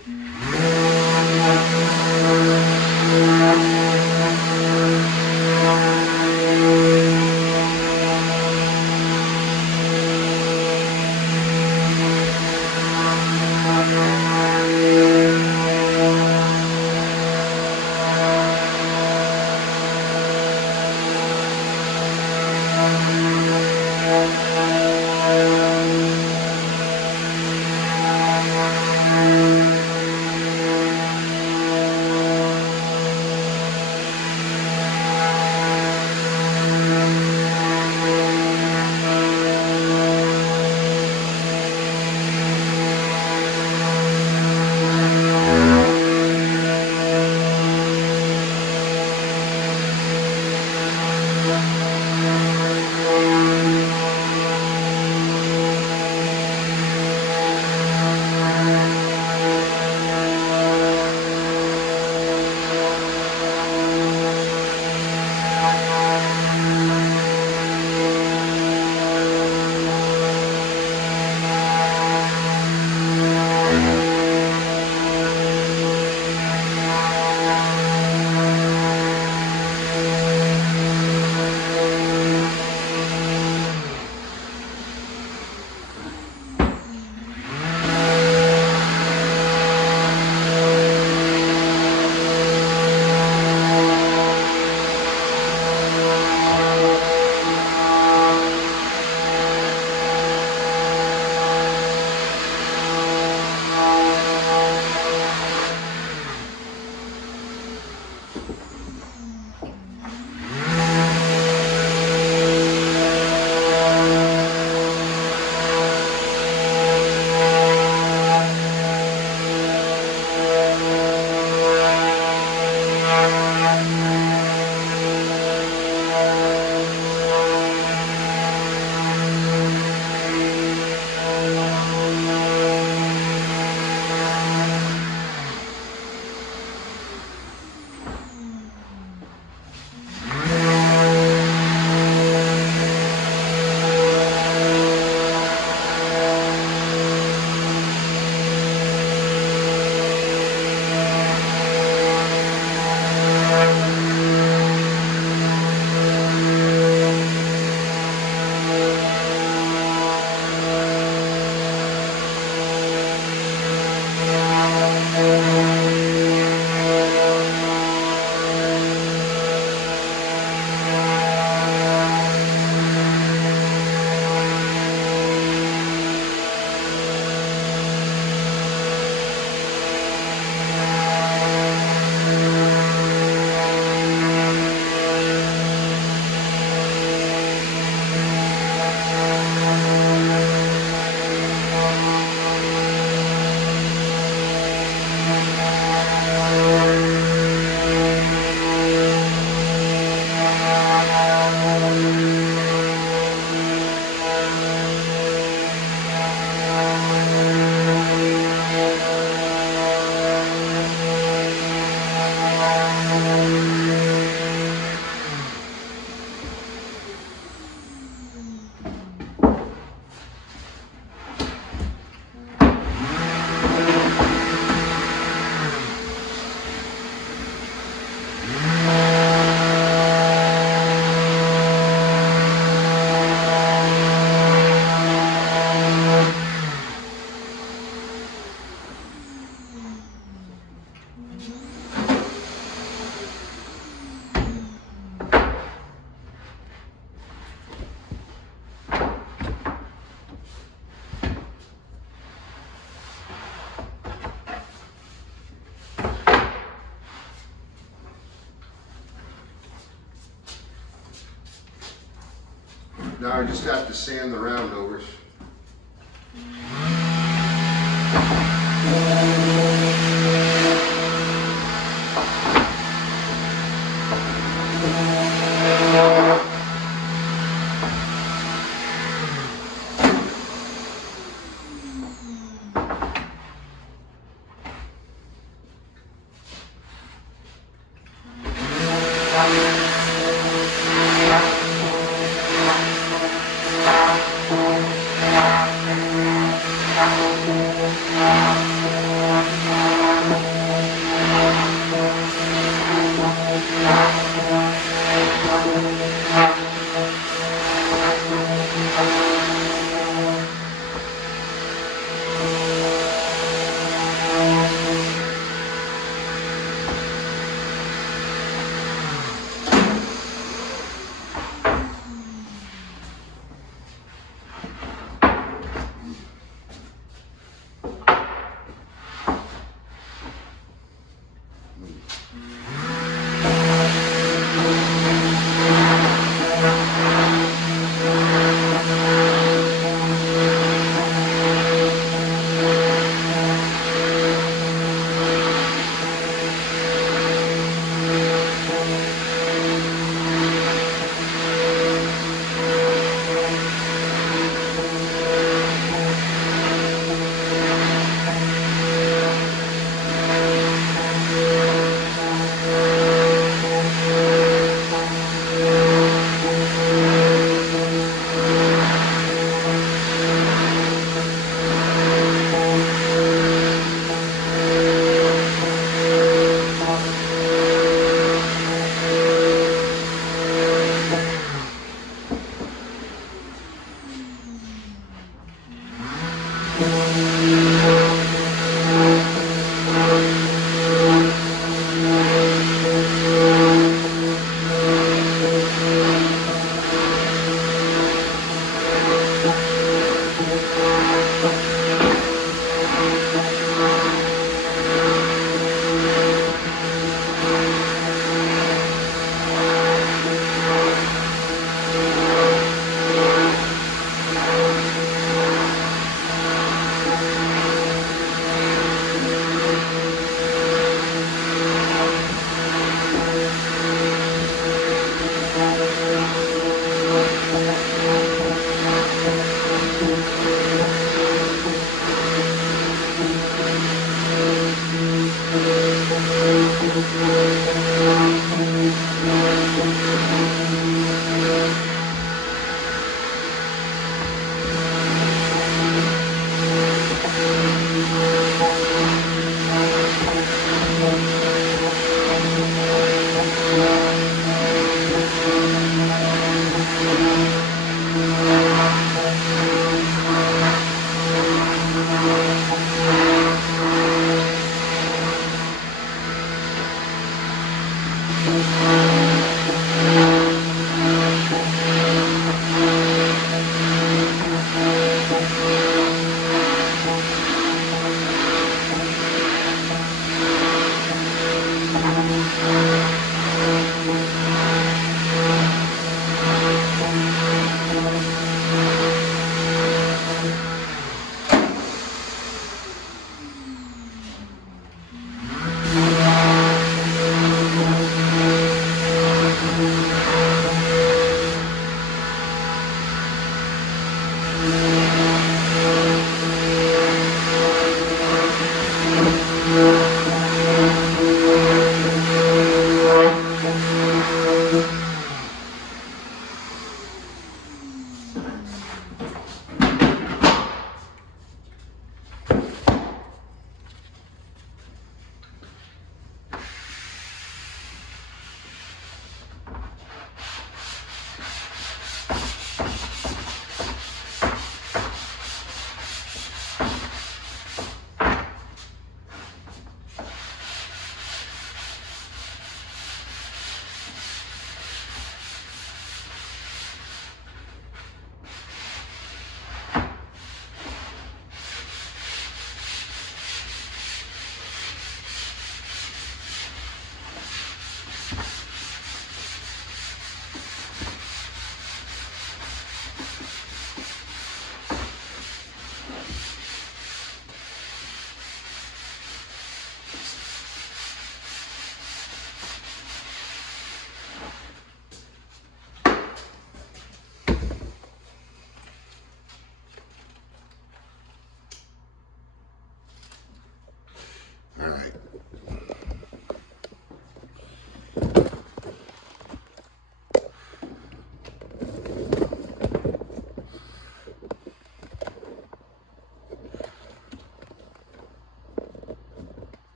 Now I just have to sand the roundovers.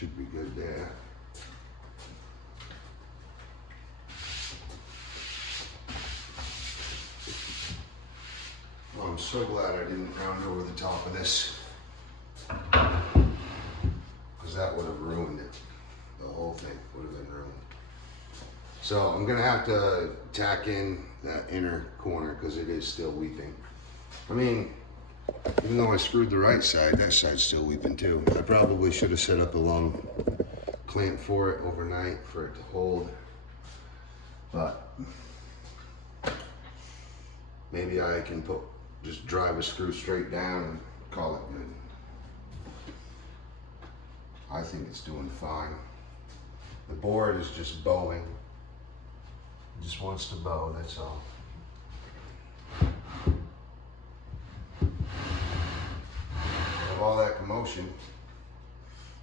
should be good there. Well, I'm so glad I didn't round over the top of this, because that would have ruined it. The whole thing would have been ruined. So I'm gonna have to tack in that inner corner because it is still weeping. I mean, even though I screwed the right side, that side's still weeping too. I probably should have set up a long clamp for it overnight for it to hold, but maybe I can just drive a screw straight down and call it good. I think it's doing fine. The board is just bowing. It just wants to bow, that's all. Of all that commotion,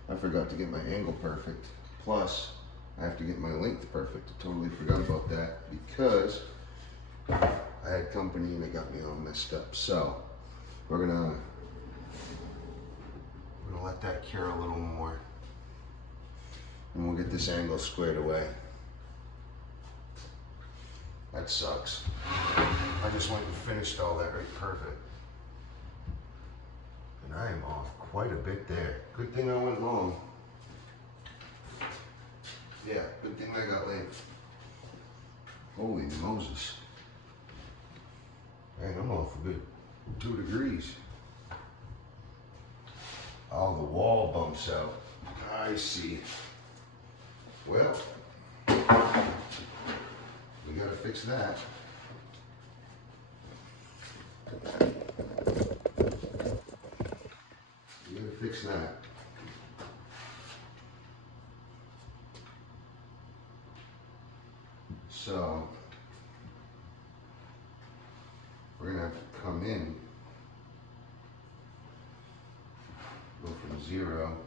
I forgot to get my angle perfect. Plus, I have to get my length perfect. I totally forgot about that because I had company and they got me all messed up. So we're gonna let that cure a little more, and we'll get this angle squared away. That sucks. I just went and finished all that right perfect, and I am off quite a bit there. Good thing I went long. Yeah, good thing I got late. Holy Moses. Man, I'm off a good 2 degrees. Oh, the wall bumps out. I see. Well, we gotta fix that. We gotta fix that. So, we're gonna have to come in, go from 0.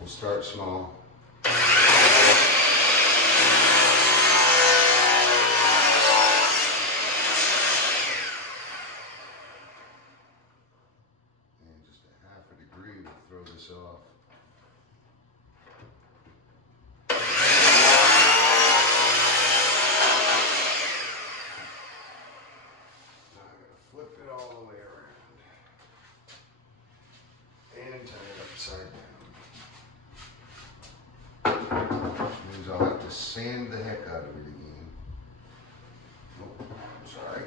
We'll start small. This off. Now I'm going to flip it all the way around and turn it upside down. Which means I'll have to sand the heck out of it again. Oh, sorry.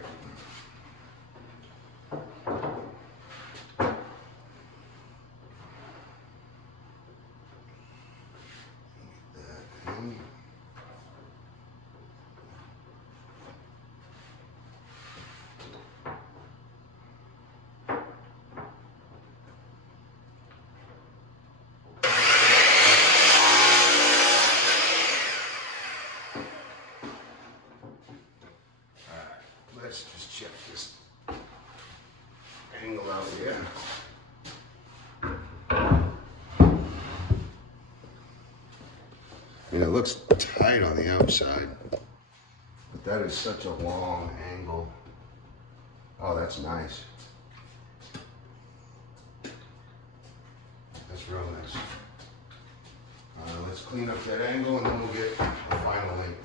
Let's just check this angle out here. And it looks tight on the outside, but that is such a long angle. Oh, that's nice. That's real nice. Let's clean up that angle and then we'll get the final length.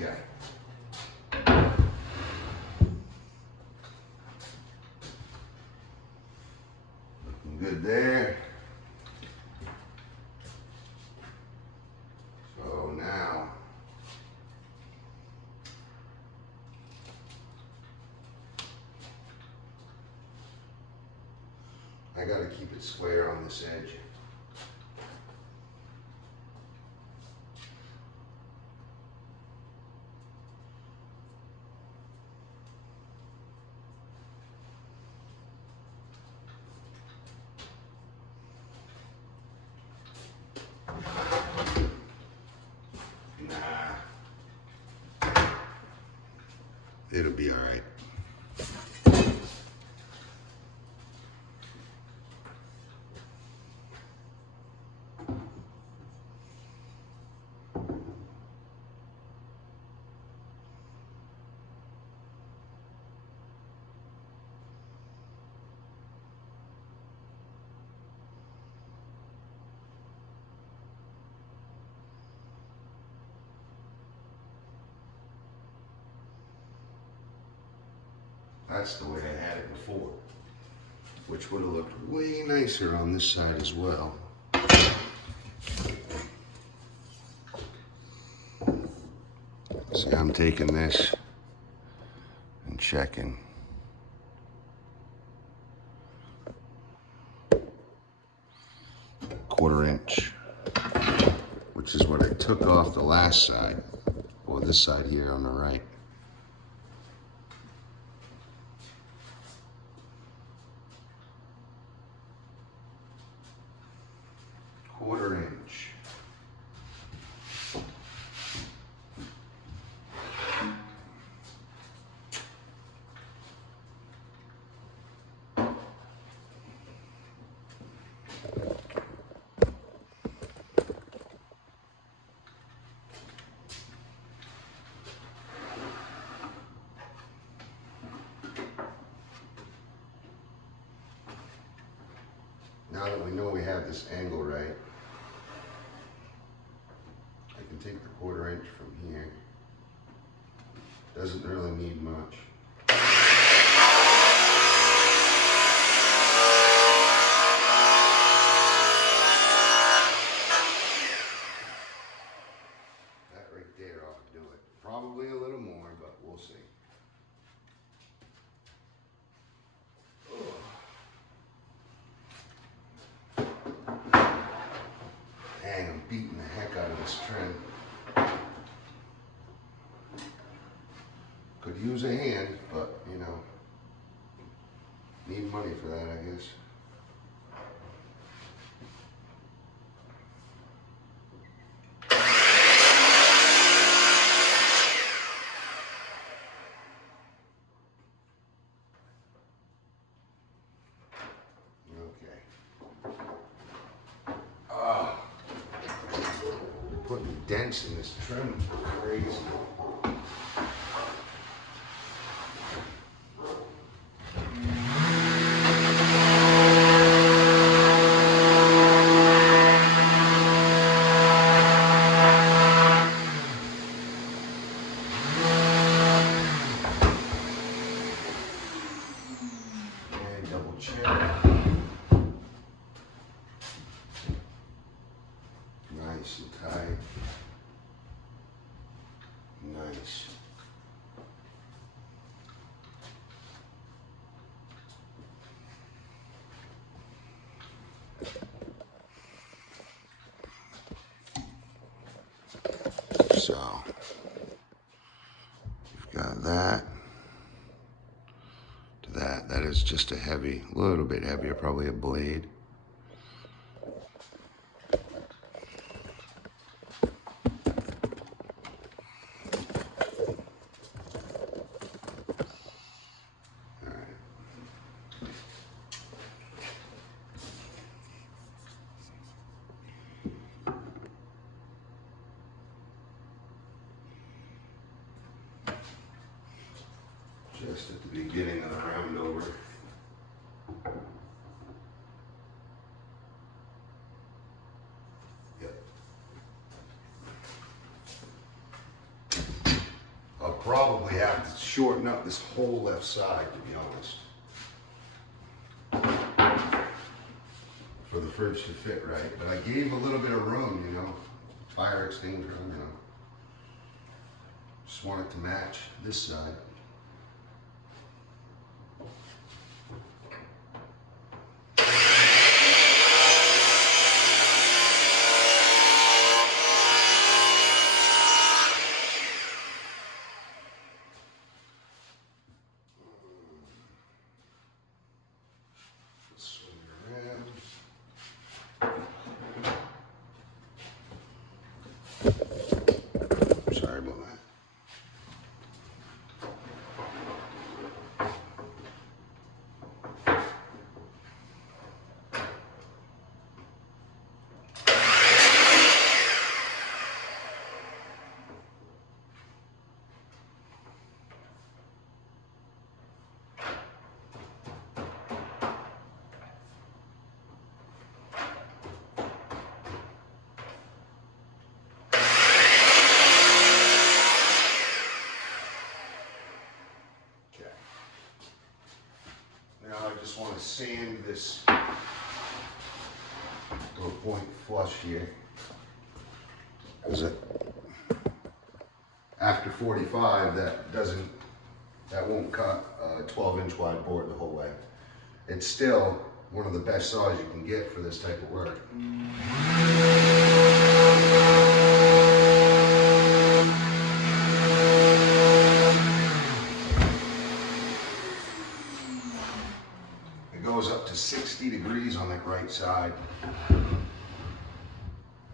Okay. Looking good there. So now I got to keep it square on this edge. it'll be all right. That's the way I had it before, which would have looked way nicer on this side as well. See, I'm taking this and checking. Quarter-inch, which is what I took off the last side, or this side here on the right. Quarter-inch. Now that we know we have this angle right, I can take the quarter-inch from here. Doesn't really need much. That right there ought to do it. Probably a little more, but we'll see. Dang, I'm beating the heck out of this trim. Could use a hand, but you know, need money for that, I guess. Putting dents in this trim is crazy. And double check. Nice and tight. Nice. So, we've got that to that. That is just a heavy, a little bit heavier, probably a blade. Just at the beginning of the round over. Yep. I'll probably have to shorten up this whole left side, to be honest, for the fridge to fit right. But I gave a little bit of room, you know, fire extinguisher, you know. Just want it to match this side. Sorry about that. sand this to a point flush here. Because after 45, that won't cut a 12-inch wide board the whole way. It's still one of the best saws you can get for this type of work. It goes up to 60 degrees on that right side.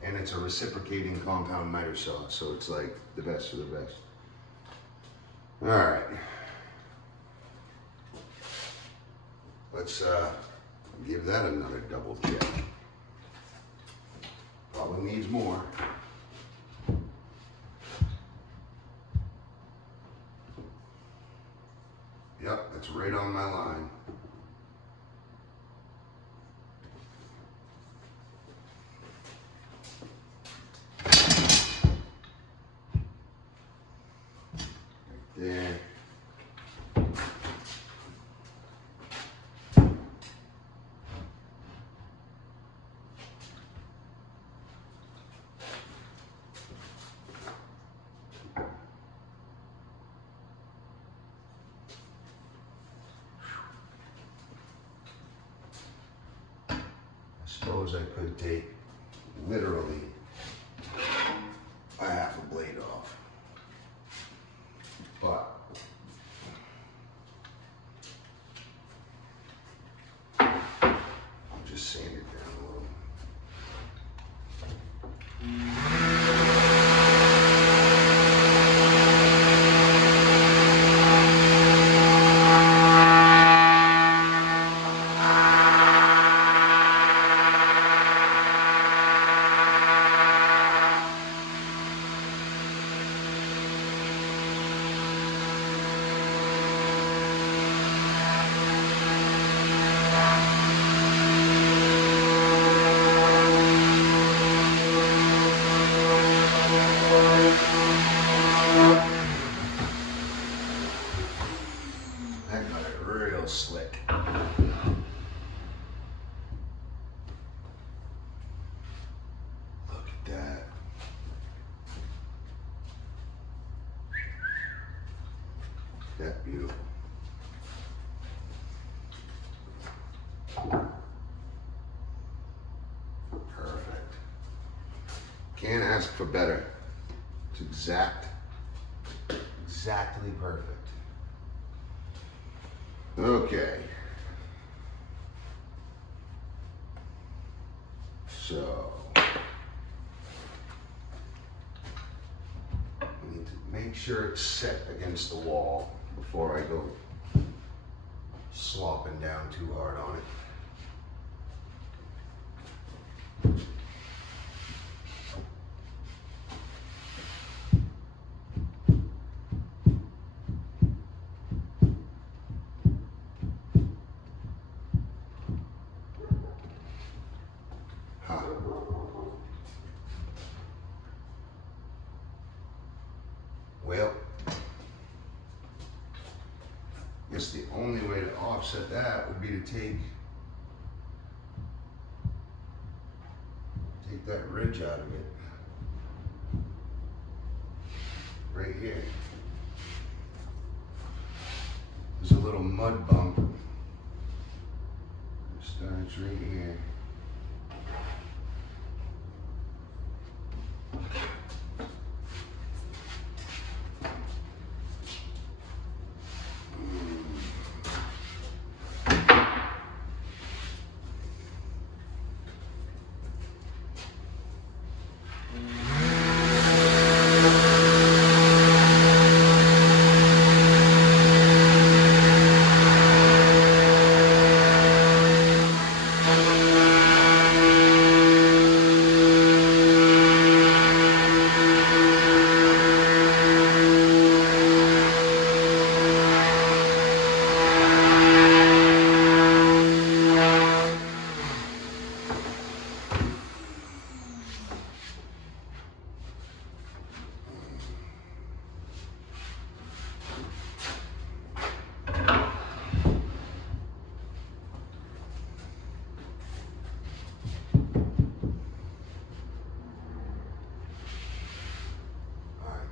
And it's a reciprocating compound miter saw, so it's like the best of the best. All right. Let's give that another double check. Probably needs more. Yep, that's right on my line. There. I suppose I could take literally a half a blade off. But I'll just sand it down a little. That got it real slick. Look at that. That beautiful. Perfect. Can't ask for better. It's exactly perfect. Okay. So we need to make sure it's set against the wall before I go slopping down too hard on it. Well, I guess the only way to offset that would be to take that ridge out of it. Right here. There's a little mud bump. It starts right here.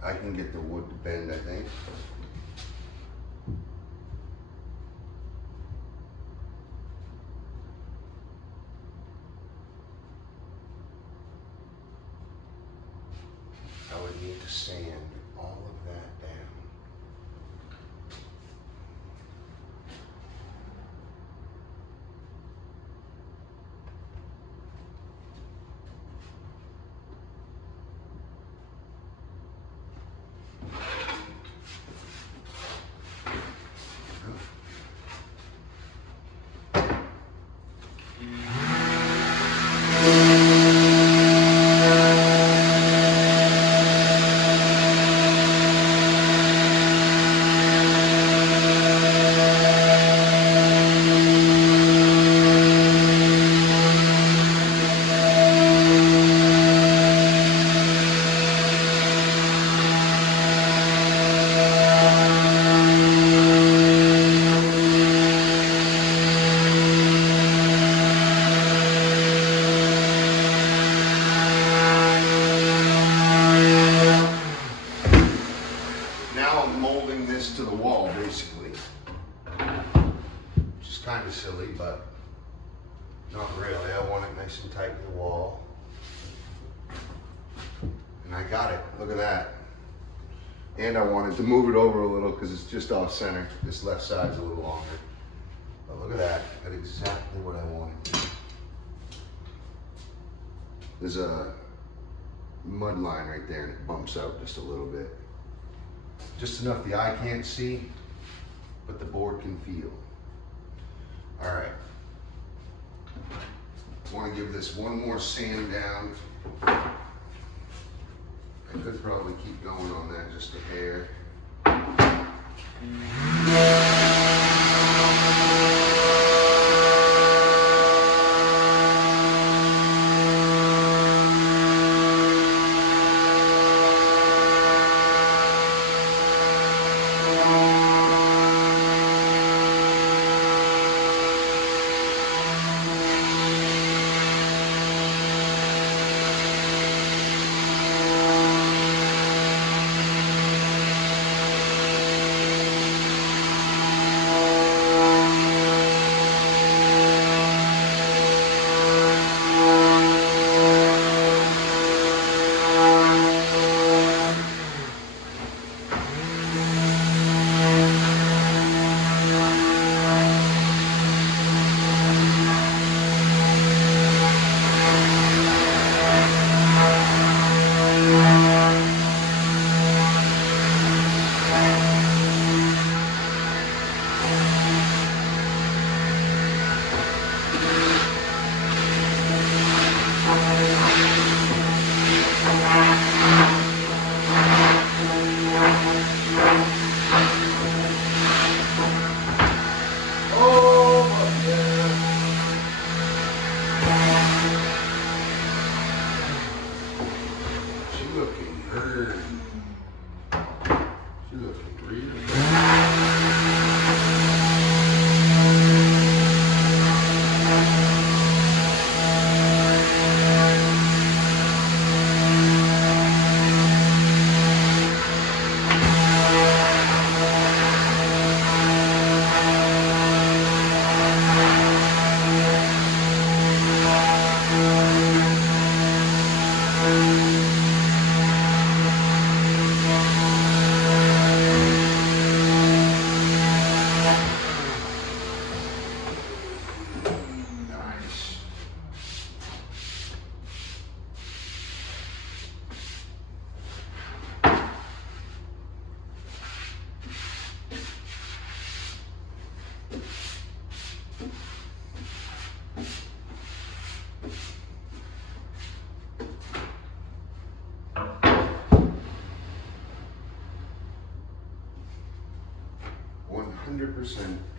I can get the wood to bend, I think. I would need to sand all of that down. Now I'm molding this to the wall, basically. Which is kind of silly, but not really. I want it nice and tight to the wall. And I got it. Look at that. And I wanted to move it over a little because it's just off center. This left side's a little longer. But look at that. Got exactly what I wanted. There's a mud line right there and it bumps out just a little bit. Just enough the eye can't see, but the board can feel. All right. I want to give this one more sand down. I could probably keep going on that just a hair.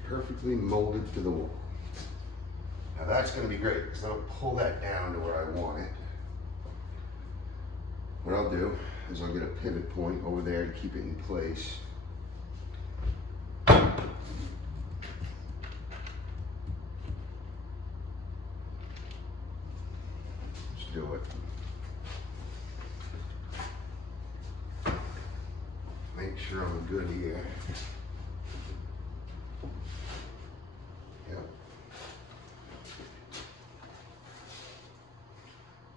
Perfectly molded to the wall. Now that's going to be great because I'll pull that down to where I want it. What I'll do is I'll get a pivot point over there to keep it in place. Let's do it. make sure I'm good here. Yep.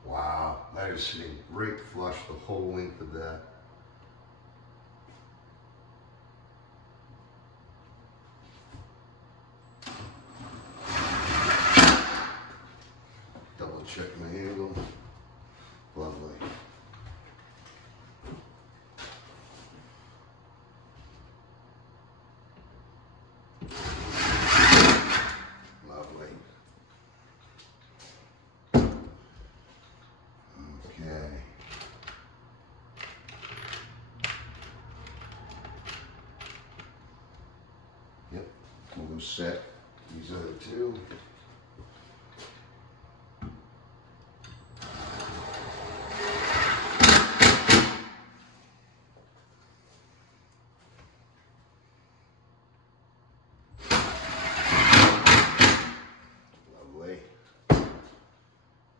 Wow, that is sitting great flush the whole length of that. Double check my angle. Lovely. Lovely. Okay. Yep, we'll set these other two.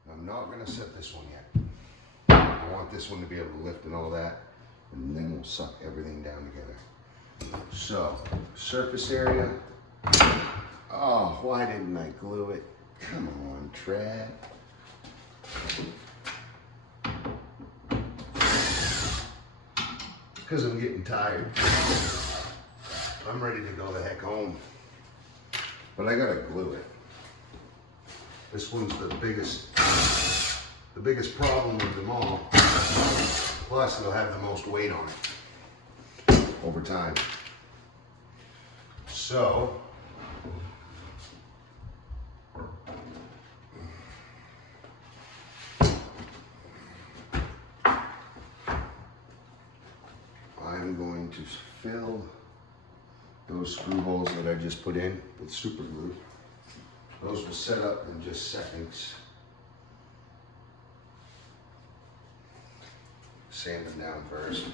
I'm not going to set this one yet. I want this one to be able to lift and all that, and then we'll suck everything down together. So, surface area. Oh, why didn't I glue it? Come on, Trad. Because I'm getting tired. I'm ready to go the heck home. But I gotta glue it. This one's the biggest problem with them all. Plus, it'll have the most weight on it over time. So, I'm going to fill those screw holes that I just put in with super glue. Those will set up in just seconds. Sand them down first.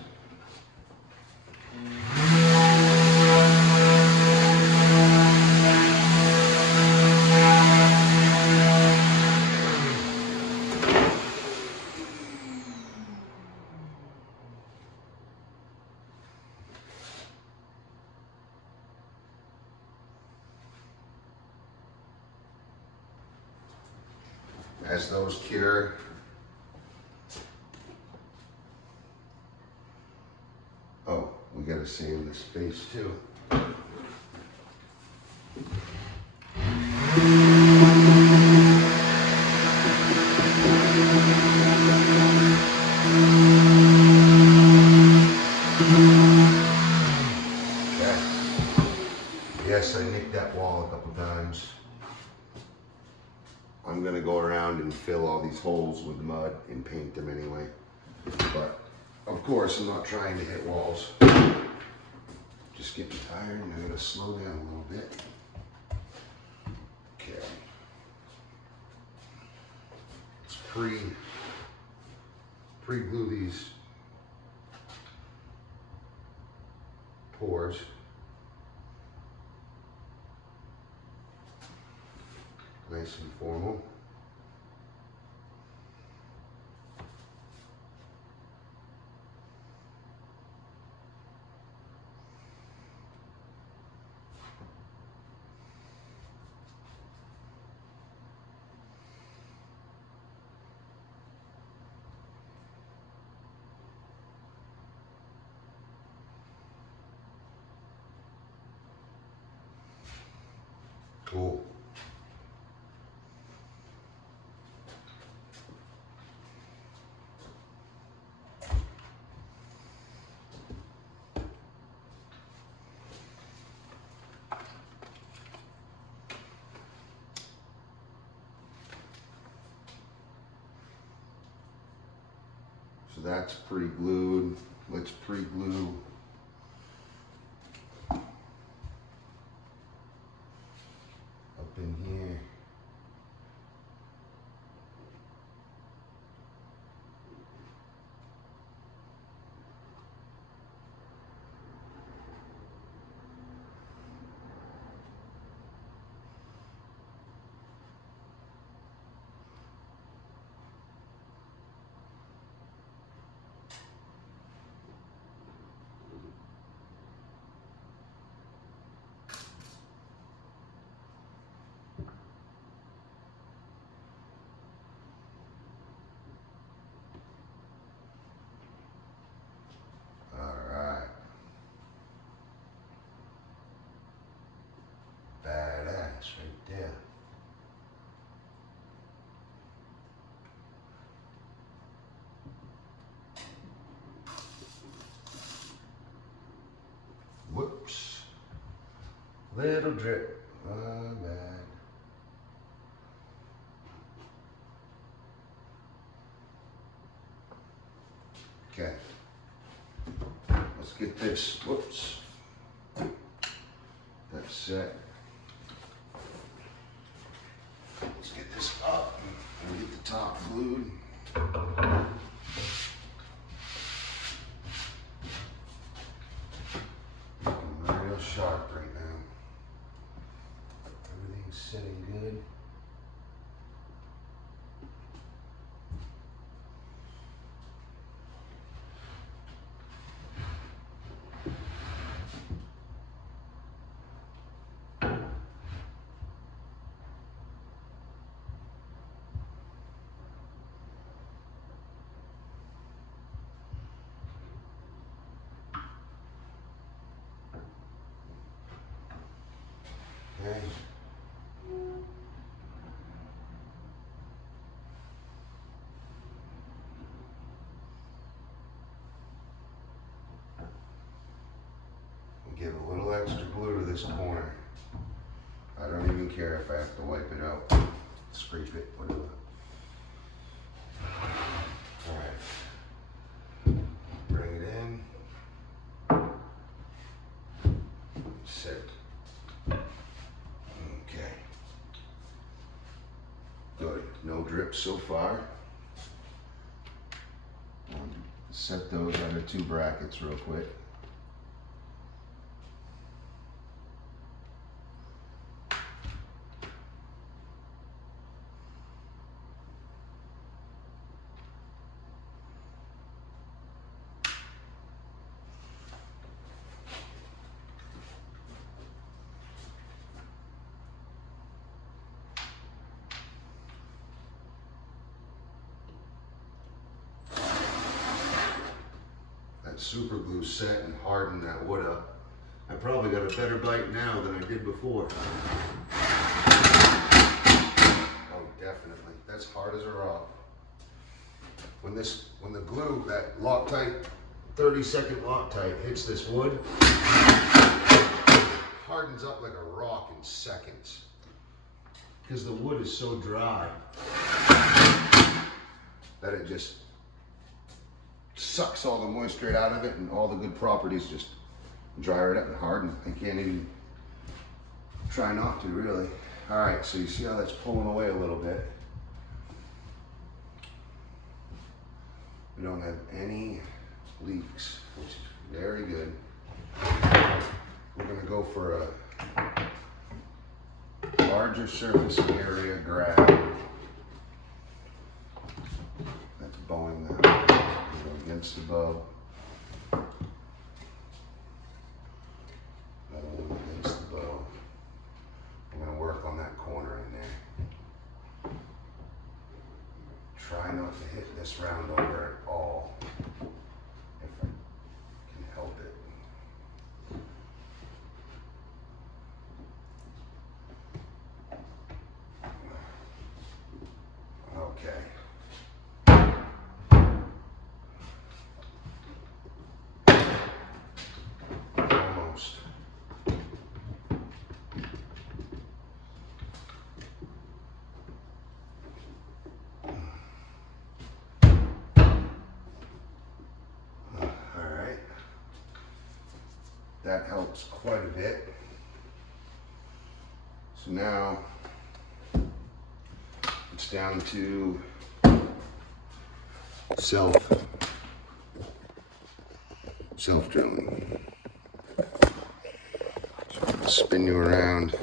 As those cure, oh, we gotta sand this face too. Okay. Yes, I nicked that wall a couple times. I'm gonna go around and fill all these holes with mud and paint them anyway. But of course, I'm not trying to hit walls. Just getting tired and I'm gonna slow down a little bit. Okay. Let's pre-glue these pores. Nice and formal. Cool. So that's pre-glued. Let's pre-glue up in here. Little drip. My bad. Okay. Let's get this. Whoops. That's set. Let's get this up and get the top glued. Looking real sharp right now. Everything's sitting good. Okay. We'll give a little extra glue to this corner. I don't even care if I have to wipe it out, scrape it, whatever. All right. Bring it in. Sit. Okay. Good. No drips so far. Set those under 2 brackets real quick. Super glue set and hardened that wood up. I probably got a better bite now than I did before. Oh, definitely. That's hard as a rock. When the glue, that Loctite, 30-second Loctite hits this wood, hardens up like a rock in seconds. Because the wood is so dry that it just sucks all the moisture out of it, and all the good properties just dry it up and harden. I can't even try not to, really. All right, so you see how that's pulling away a little bit. We don't have any leaks, which is very good. We're gonna go for a larger surface area grab. That's bowing that against the bow. Another one against the bow. I'm going to work on that corner in there. Try not to hit this round over at all, if I can help it. Okay. Almost. All right. That helps quite a bit. So now it's down to self drilling. So spin you around,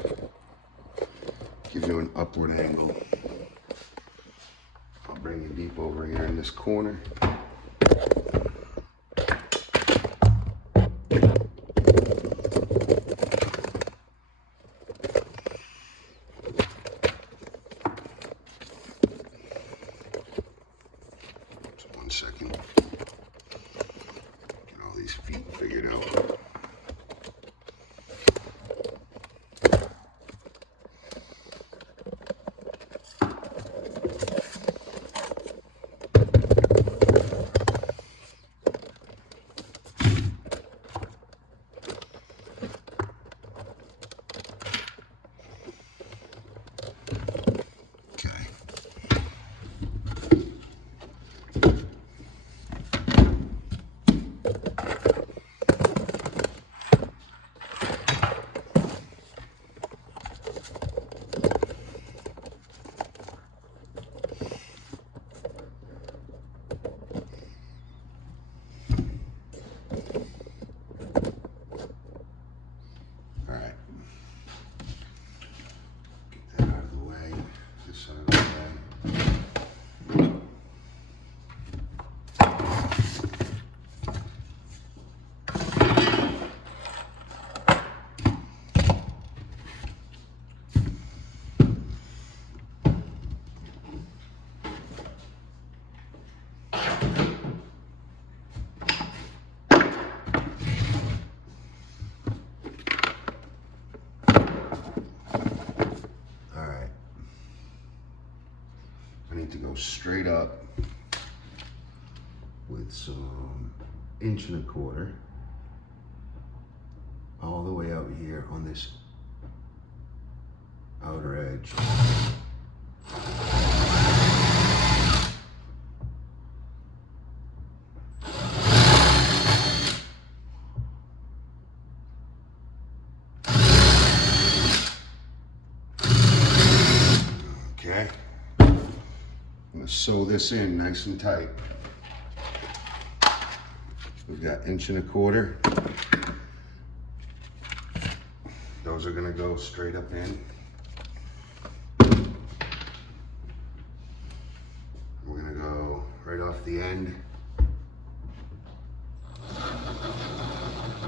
give you an upward angle. I'll bring you deep over here in this corner. Second. Get all these feet figured out. straight up with some 1.25 inch all the way out here on this outer edge. Okay, I'm gonna sew this in nice and tight. We've got 1.25 inch. Those are gonna go straight up in. We're gonna go right off the end.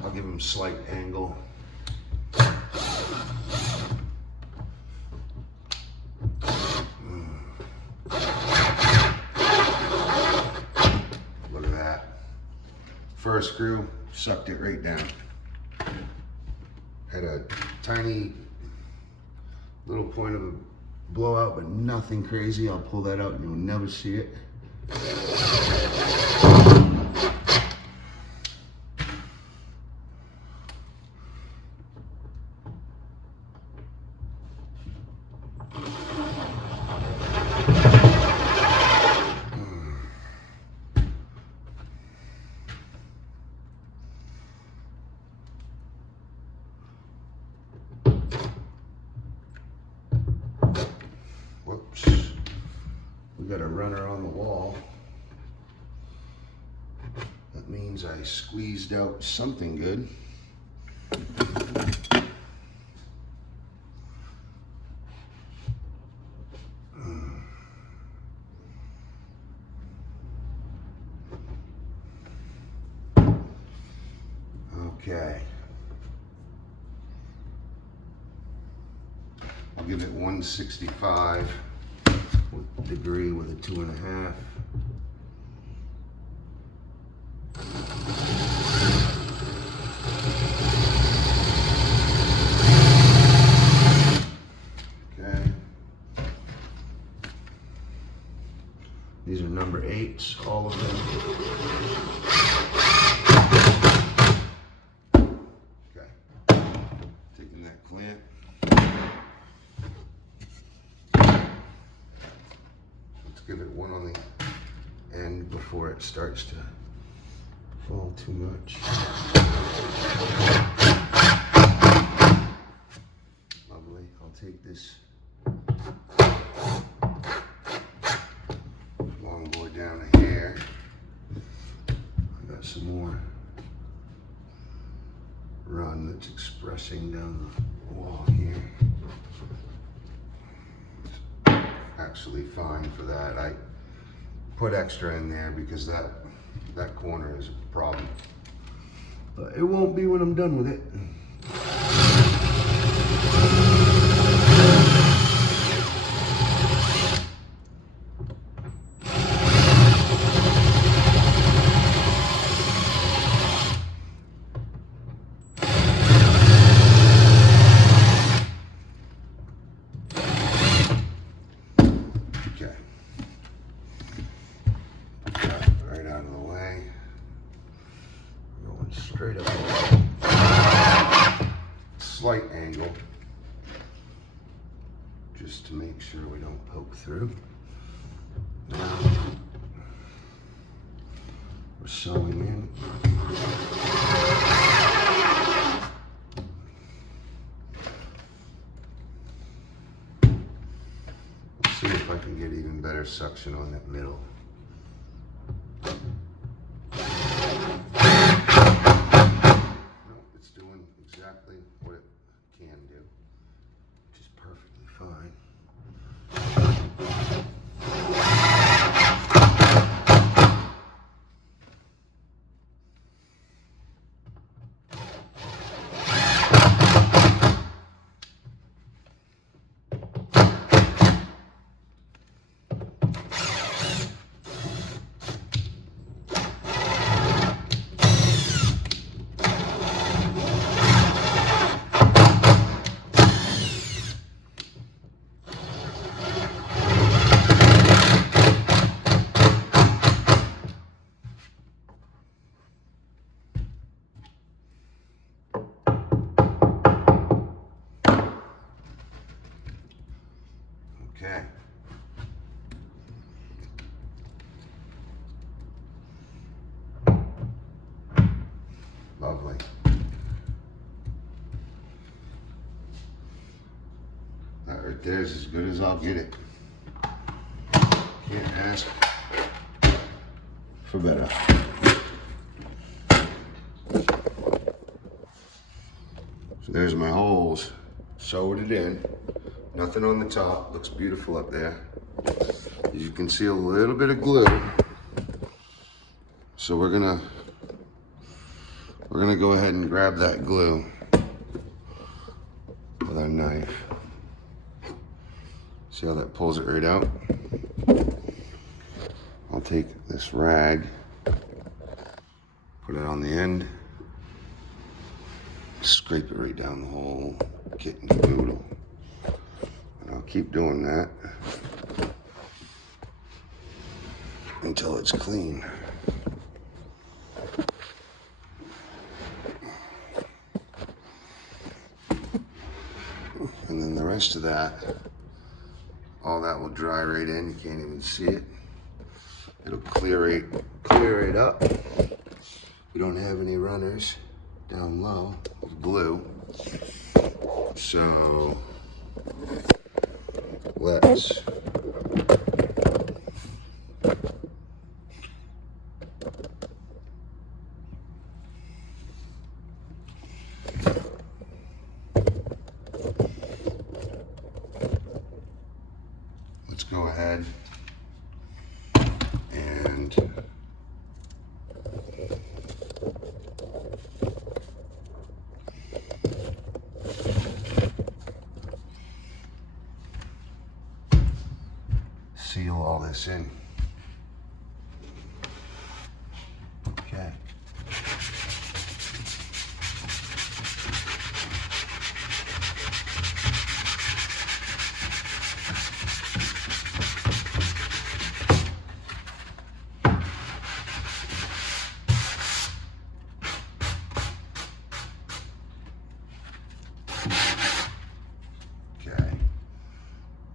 I'll give them slight angle. Look at that. First screw, sucked it right down. Had a tiny little point of a blowout, but nothing crazy. I'll pull that out and you'll never see it. Whoops, we got a runner on the wall. That means I squeezed out something good. Okay. I'll give it 165 degree with a 2.5. Okay. These are number 8s, all of them. Okay. Taking that clamp. Give it one on the end before it starts to fall too much. Lovely. I'll take this long board down a hair. I got some more run that's expressing down the wall here. Actually fine for that. I put extra in there because that corner is a problem, but it won't be when I'm done with it. Right out of the way. Going straight up. Slight angle. Just to make sure we don't poke through. Now we're sewing in. Let's see if I can get even better suction on that middle. Exactly what it can do, which is perfectly fine. Lovely. That right there is as good as I'll get it. Can't ask for better. So there's my holes. Sewed it in. Nothing on the top. Looks beautiful up there. You can see a little bit of glue. So we're gonna go ahead and grab that glue with our knife. See how that pulls it right out? I'll take this rag, put it on the end, scrape it right down the hole, get in the noodle. And I'll keep doing that until it's clean. And then the rest of that, all that will dry right in. You can't even see it. It'll clear right up. We don't have any runners down low with glue. So let's go ahead and seal all this in. Okay.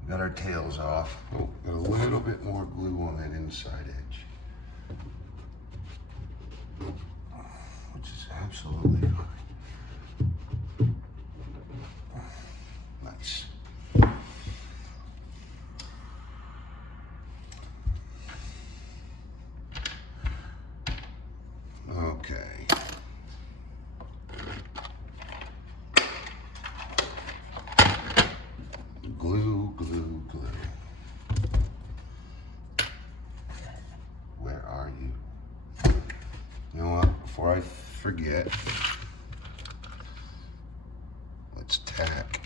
Got our tails off. Oh, got a little bit more glue on that inside edge, which is absolutely fine. Nice. Okay. Glue, glue, glue. Where are you? You know what? Before I forget, let's tack.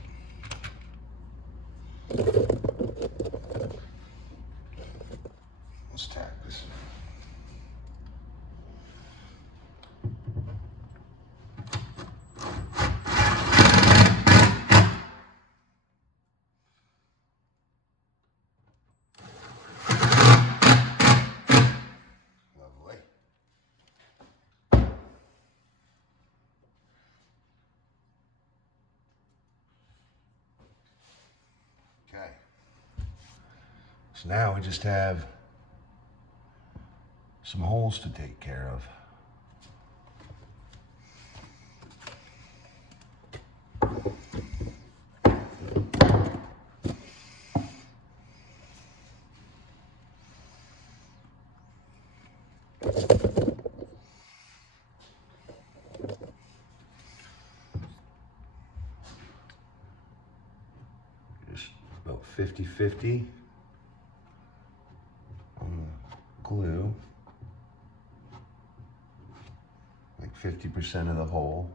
Let's tack this. Okay, so now we just have some holes to take care of. Just about 50-50 on the glue, like 50% of the hole.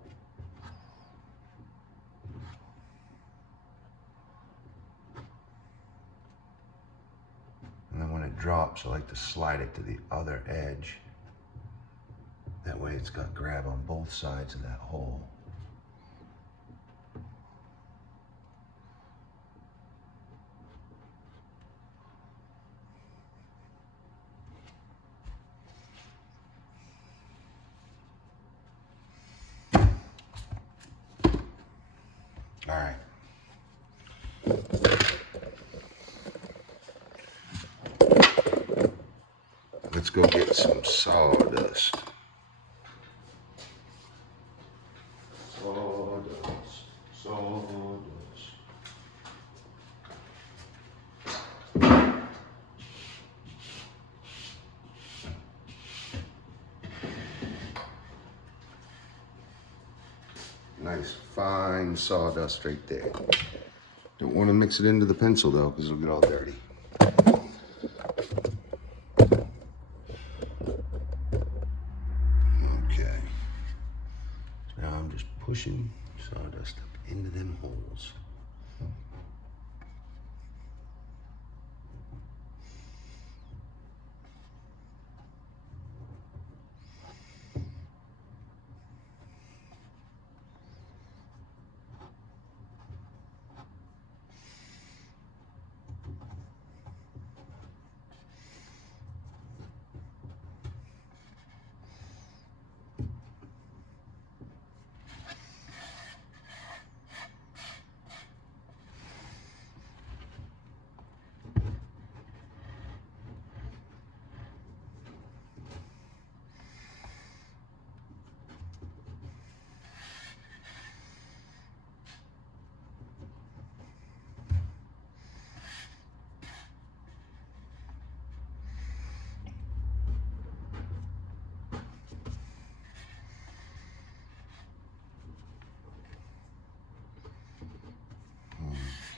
And then when it drops, I like to slide it to the other edge. That way it's got grab on both sides of that hole. All right. Let's go get some sawdust. Nice fine sawdust right there. Don't want to mix it into the pencil though, because it'll get all dirty. Okay. So now I'm just pushing sawdust up into them holes.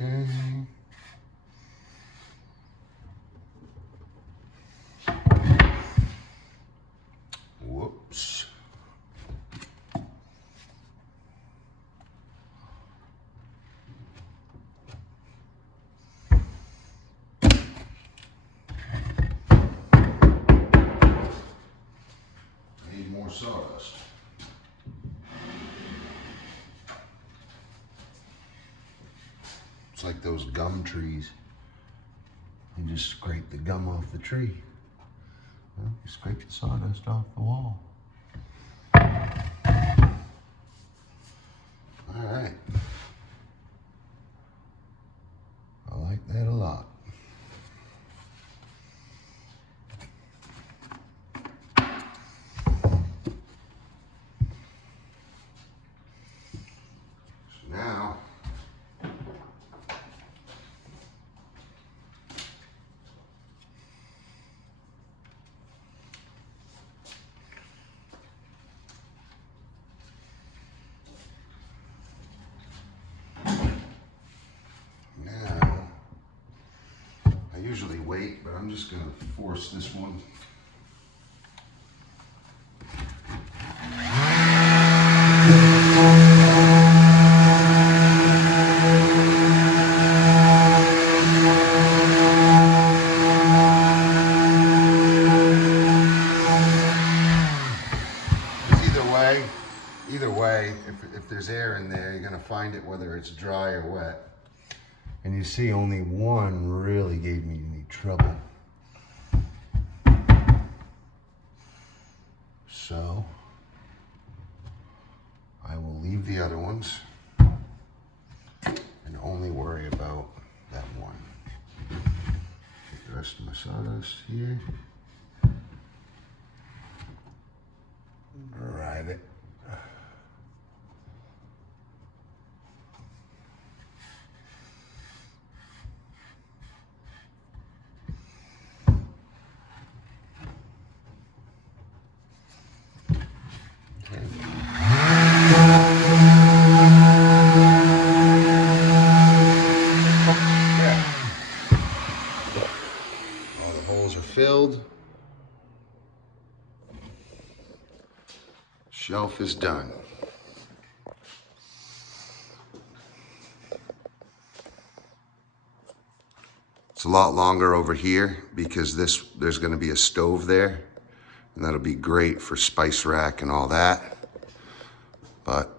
Okay. Whoops. Need more sawdust. It's like those gum trees. You just scrape the gum off the tree. Well, you scrape the sawdust off the wall. All right. I like that a lot. So now, I usually wait, but I'm just gonna force this one. Either way, if there's air in there, you're gonna find it whether it's dry or wet. And you see only one really gave me any trouble. So I will leave the other ones and only worry about that one. Take the rest of my sawdust here. Right it. Filled. Shelf is done. It's a lot longer over here because there's going to be a stove there, and that'll be great for spice rack and all that. But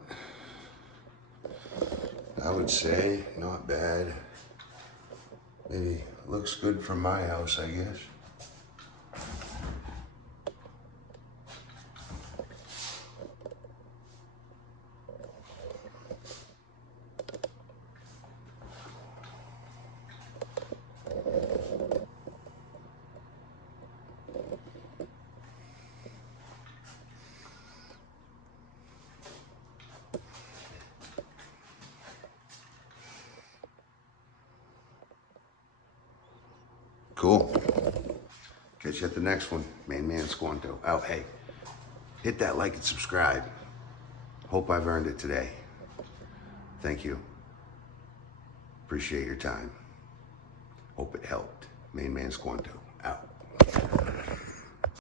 I would say not bad. Maybe looks good from my house, I guess. Cool. Catch you at the next one. Man Squanto. Oh, hey, hit that like and subscribe. Hope I've earned it today. Thank you. Appreciate your time. Hope it helped. Main man Squanto.